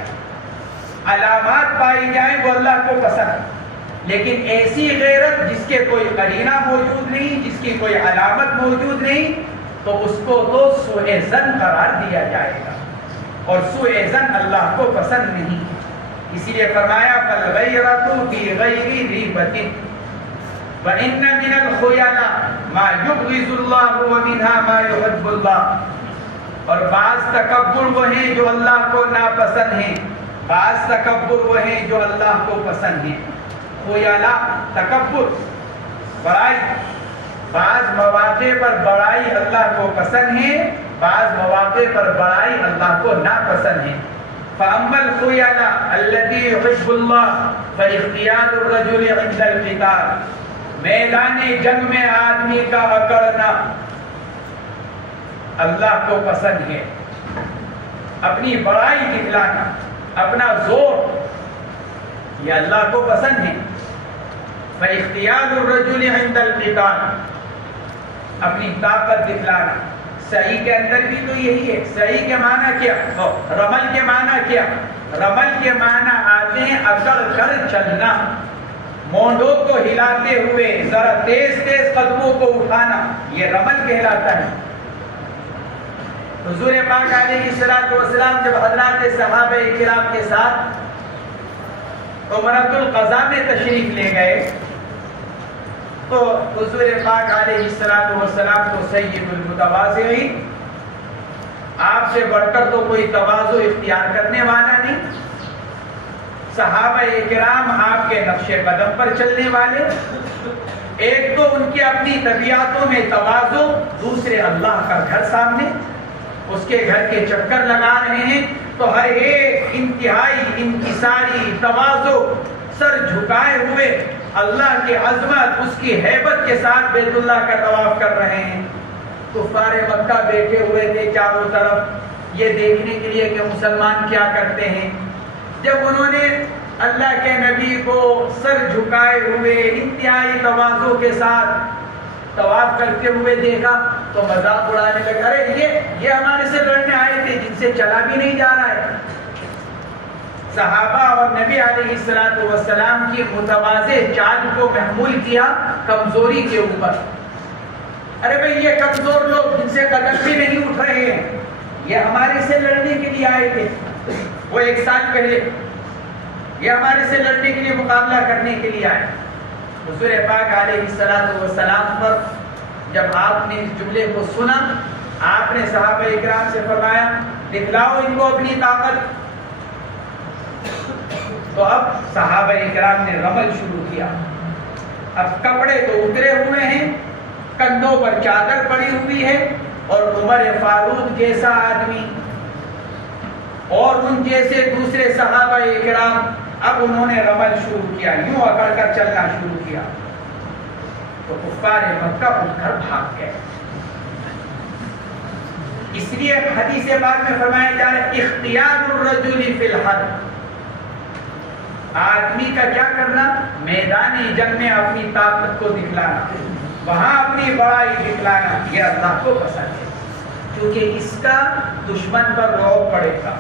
علامات پائی جائیں، وہ اللہ کو پسند، لیکن ایسی غیرت جس کے کوئی قرینہ موجود نہیں، جس کی کوئی علامت موجود نہیں، تو اس کو تو سوء ظن قرار دیا جائے گا، اور سوء ظن اللہ کو پسند نہیں۔ اسی لیے فرمایا فَالْغَيْرَةُ فِي غَيْرِ رِيبَةٍ وَإِنَّ مِنَ الْخُيَلَاءِ مَا يُبْغِضُ اللَّهُ وَمِنْهَا مَا يُحِبُّ اللَّهُ، اور بعض تکبر وہ ہیں جو اللہ کو ناپسند ہیں، بعض تکبر وہ ہیں جو اللہ کو پسند ہیں۔ خیلاء تکبر، بڑائی، بعض مواقع پر بڑائی اللہ کو پسند ہے، بعض مواقع پر بڑائی اللہ کو ناپسند ہے۔ فَأَمَّا الْخُيَلَاءُ الَّذِي يُحِبُّ اللَّهُ فَاخْتِيَارُ الرَّجُلِ عِنْدَ الْقِتَالِ، میدان جنگ میں آدمی کا اکڑنا اللہ کو پسند ہے، اپنی بڑائی دکھلانا، اپنا زور، یہ اللہ کو پسند ہے۔ فَاخْتِيَارُ الرَّجُلِ عِنْدَ الْقِتَالِ، اپنی طاقت دکھلانا۔ صحیح کے اندر بھی تو یہی ہے۔ صحیح کے معنی کیا؟ رمل کے معنی کیا؟ رمل کے معنی آتے ہیں اکڑ کر چلنا، مونڈوں کو ہلاتے ہوئے ذرا تیز تیز قدموں کو اٹھانا، یہ رمل کہلاتا ہے۔ حضور پاک علیہ الصلوۃ والسلام جب حضرات صحابہ کرام کے ساتھ عمرۃ القضاء میں تشریف لے گئے تو حضور پاک علیہ الصلوۃ والسلام تو سید المتواضعین، آپ سے بڑھ کر تو کوئی تواضع اختیار کرنے والا نہیں، صحابہ کرام آپ کے نقش قدم پر چلنے والے، ایک تو ان کی اپنی طبیعتوں میں تواضع، دوسرے اللہ کا گھر سامنے، اس کے گھر کے چکر لگا رہے ہیں تو ہر ایک انتہائی انکساری تواضع، سر جھکائے ہوئے اللہ کی عظمت، اس کی ہیبت کے ساتھ بیت اللہ کا طواف کر رہے ہیں۔ کفار مکہ بیٹھے ہوئے تھے چاروں طرف یہ دیکھنے کے لیے کہ مسلمان کیا کرتے ہیں۔ جب انہوں نے اللہ کے نبی کو سر جھکائے ہوئے انتہائی تواضع کے ساتھ طواف کرتے ہوئے دیکھا تو مذاق اڑانے لگا، ارے یہ ہمارے سے لڑنے آئے تھے جن سے چلا بھی نہیں جا رہا ہے۔ صحابہ اور نبی علیہ الصلوۃ والسلام کی متواضع چال کو محمول کیا کمزوری کے اوپر۔ ارے بھئی یہ کمزور لوگ جن سے قدم بھی نہیں اٹھ رہے ہیں، یہ ہمارے سے لڑنے کے لیے آئے تھے، وہ 1 سال پہلے یہ ہمارے سے لڑنے کے لیے مقابلہ کرنے کے لیے آئے۔ حضور پاک علیہ الصلوۃ والسلام پر جب آپ نے اس جملے کو سنا، آپ نے صحابہ اکرام سے فرمایا دکھلاؤ ان کو اپنی طاقت۔ تو اب صحابہ اکرام نے رمل شروع کیا۔ اب کپڑے تو اترے ہوئے ہیں، کندھوں پر چادر پڑی ہوئی ہے، اور عمر فاروق جیسا آدمی اور ان جیسے دوسرے صحابہ اکرام اب انہوں نے رمل شروع کیا، یوں اکڑ کر چلنا شروع کیا تو کفار مکہ اٹھ کر بھاگ گئے۔ اس لیے حدیث پاک میں فرمایا جا رہا ہے اختیار الرجل فی الحرب، آدمی کا کیا کرنا؟ میدان جنگ میں اپنی طاقت کو دکھلانا، وہاں اپنی بڑائی دکھلانا، یہ اللہ کو پسند ہے کیونکہ اس کا دشمن پر رعب پڑے گا۔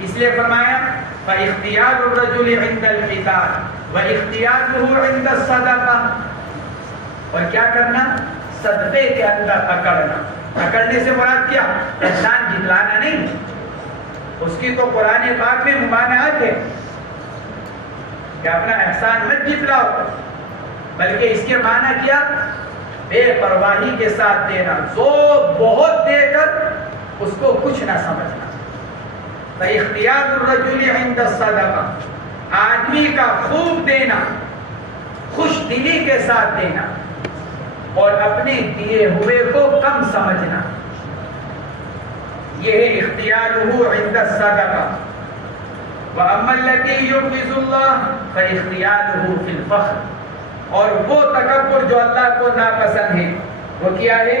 اس لیے فرمایا فاختیار الرجل عند القتال واختیاره عند الصدقہ، اور کیا کرنا؟ صدقے کے اندر اکڑنا۔ اکڑنے سے مراد کیا؟ احسان جتلانا نہیں، اس کی تو قرآن پاک میں ممانعت ہے کہ اپنا احسان مت جتلاؤ، بلکہ اس کے معنی کیا؟ بے پرواہی کے ساتھ دینا، زور بہت دے کر اس کو کچھ نہ سمجھنا۔ فاختیار الرجل عند الصدقہ، آدمی کا خوب دینا، خوش دلی کے ساتھ دینا، اور اپنے دیے ہوئے کو کم سمجھنا، یہ ہے اختیارہ عند الصدقہ۔ وَأَمَّا الَّذِي يُبْغِضُ اللَّهَ فَاخْتِيَارُهُ فِي الْفَخْرِ، اور وہ تکبر جو اللہ کو ناپسند ہے وہ کیا ہے؟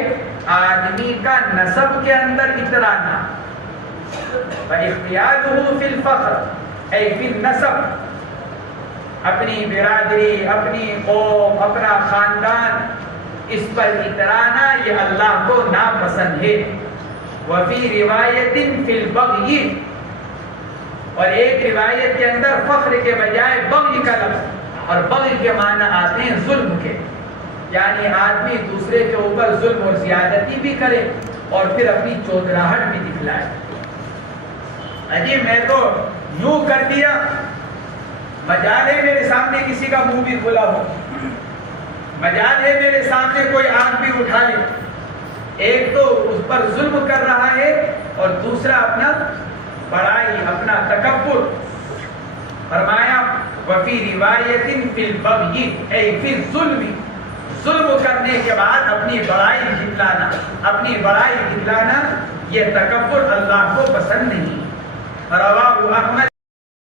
آدمی کا نسب کے اندر اترانا۔ فَاخْتِيَارُهُ فِي الْفَخْرِ اے فی النسب، اپنی برادری، اپنی قوم، اپنا خاندان، اس پر اترانا یہ اللہ کو ناپسند ہے۔ وفی روایت فی البغی، اور ایک روایت کے اندر فخر کے بجائے بغی کا لفظ، اور بغی کے معنی آتے ہیں ظلم کے، یعنی آدمی دوسرے کے اوپر ظلم اور زیادتی بھی کرے اور پھر اپنی چودراہٹ بھی دکھلائے۔ اجی میں تو یوں کر دیا، مجال ہے میرے سامنے کسی کا منہ بھی کھلا ہو، مجال ہے میرے سامنے کوئی آنکھ بھی اٹھا لے، ایک تو اس پر ظلم کر رہا ہے اور دوسرا اپنا بڑائی، اپنا تکبر۔ فرمایا وفی روایت فی البغی اے فی الظلم، ظلم کرنے کے بعد اپنی بڑائی جتلانا، اپنی بڑائی دکھلانا، یہ تکبر اللہ کو پسند نہیں۔ رواہ احمد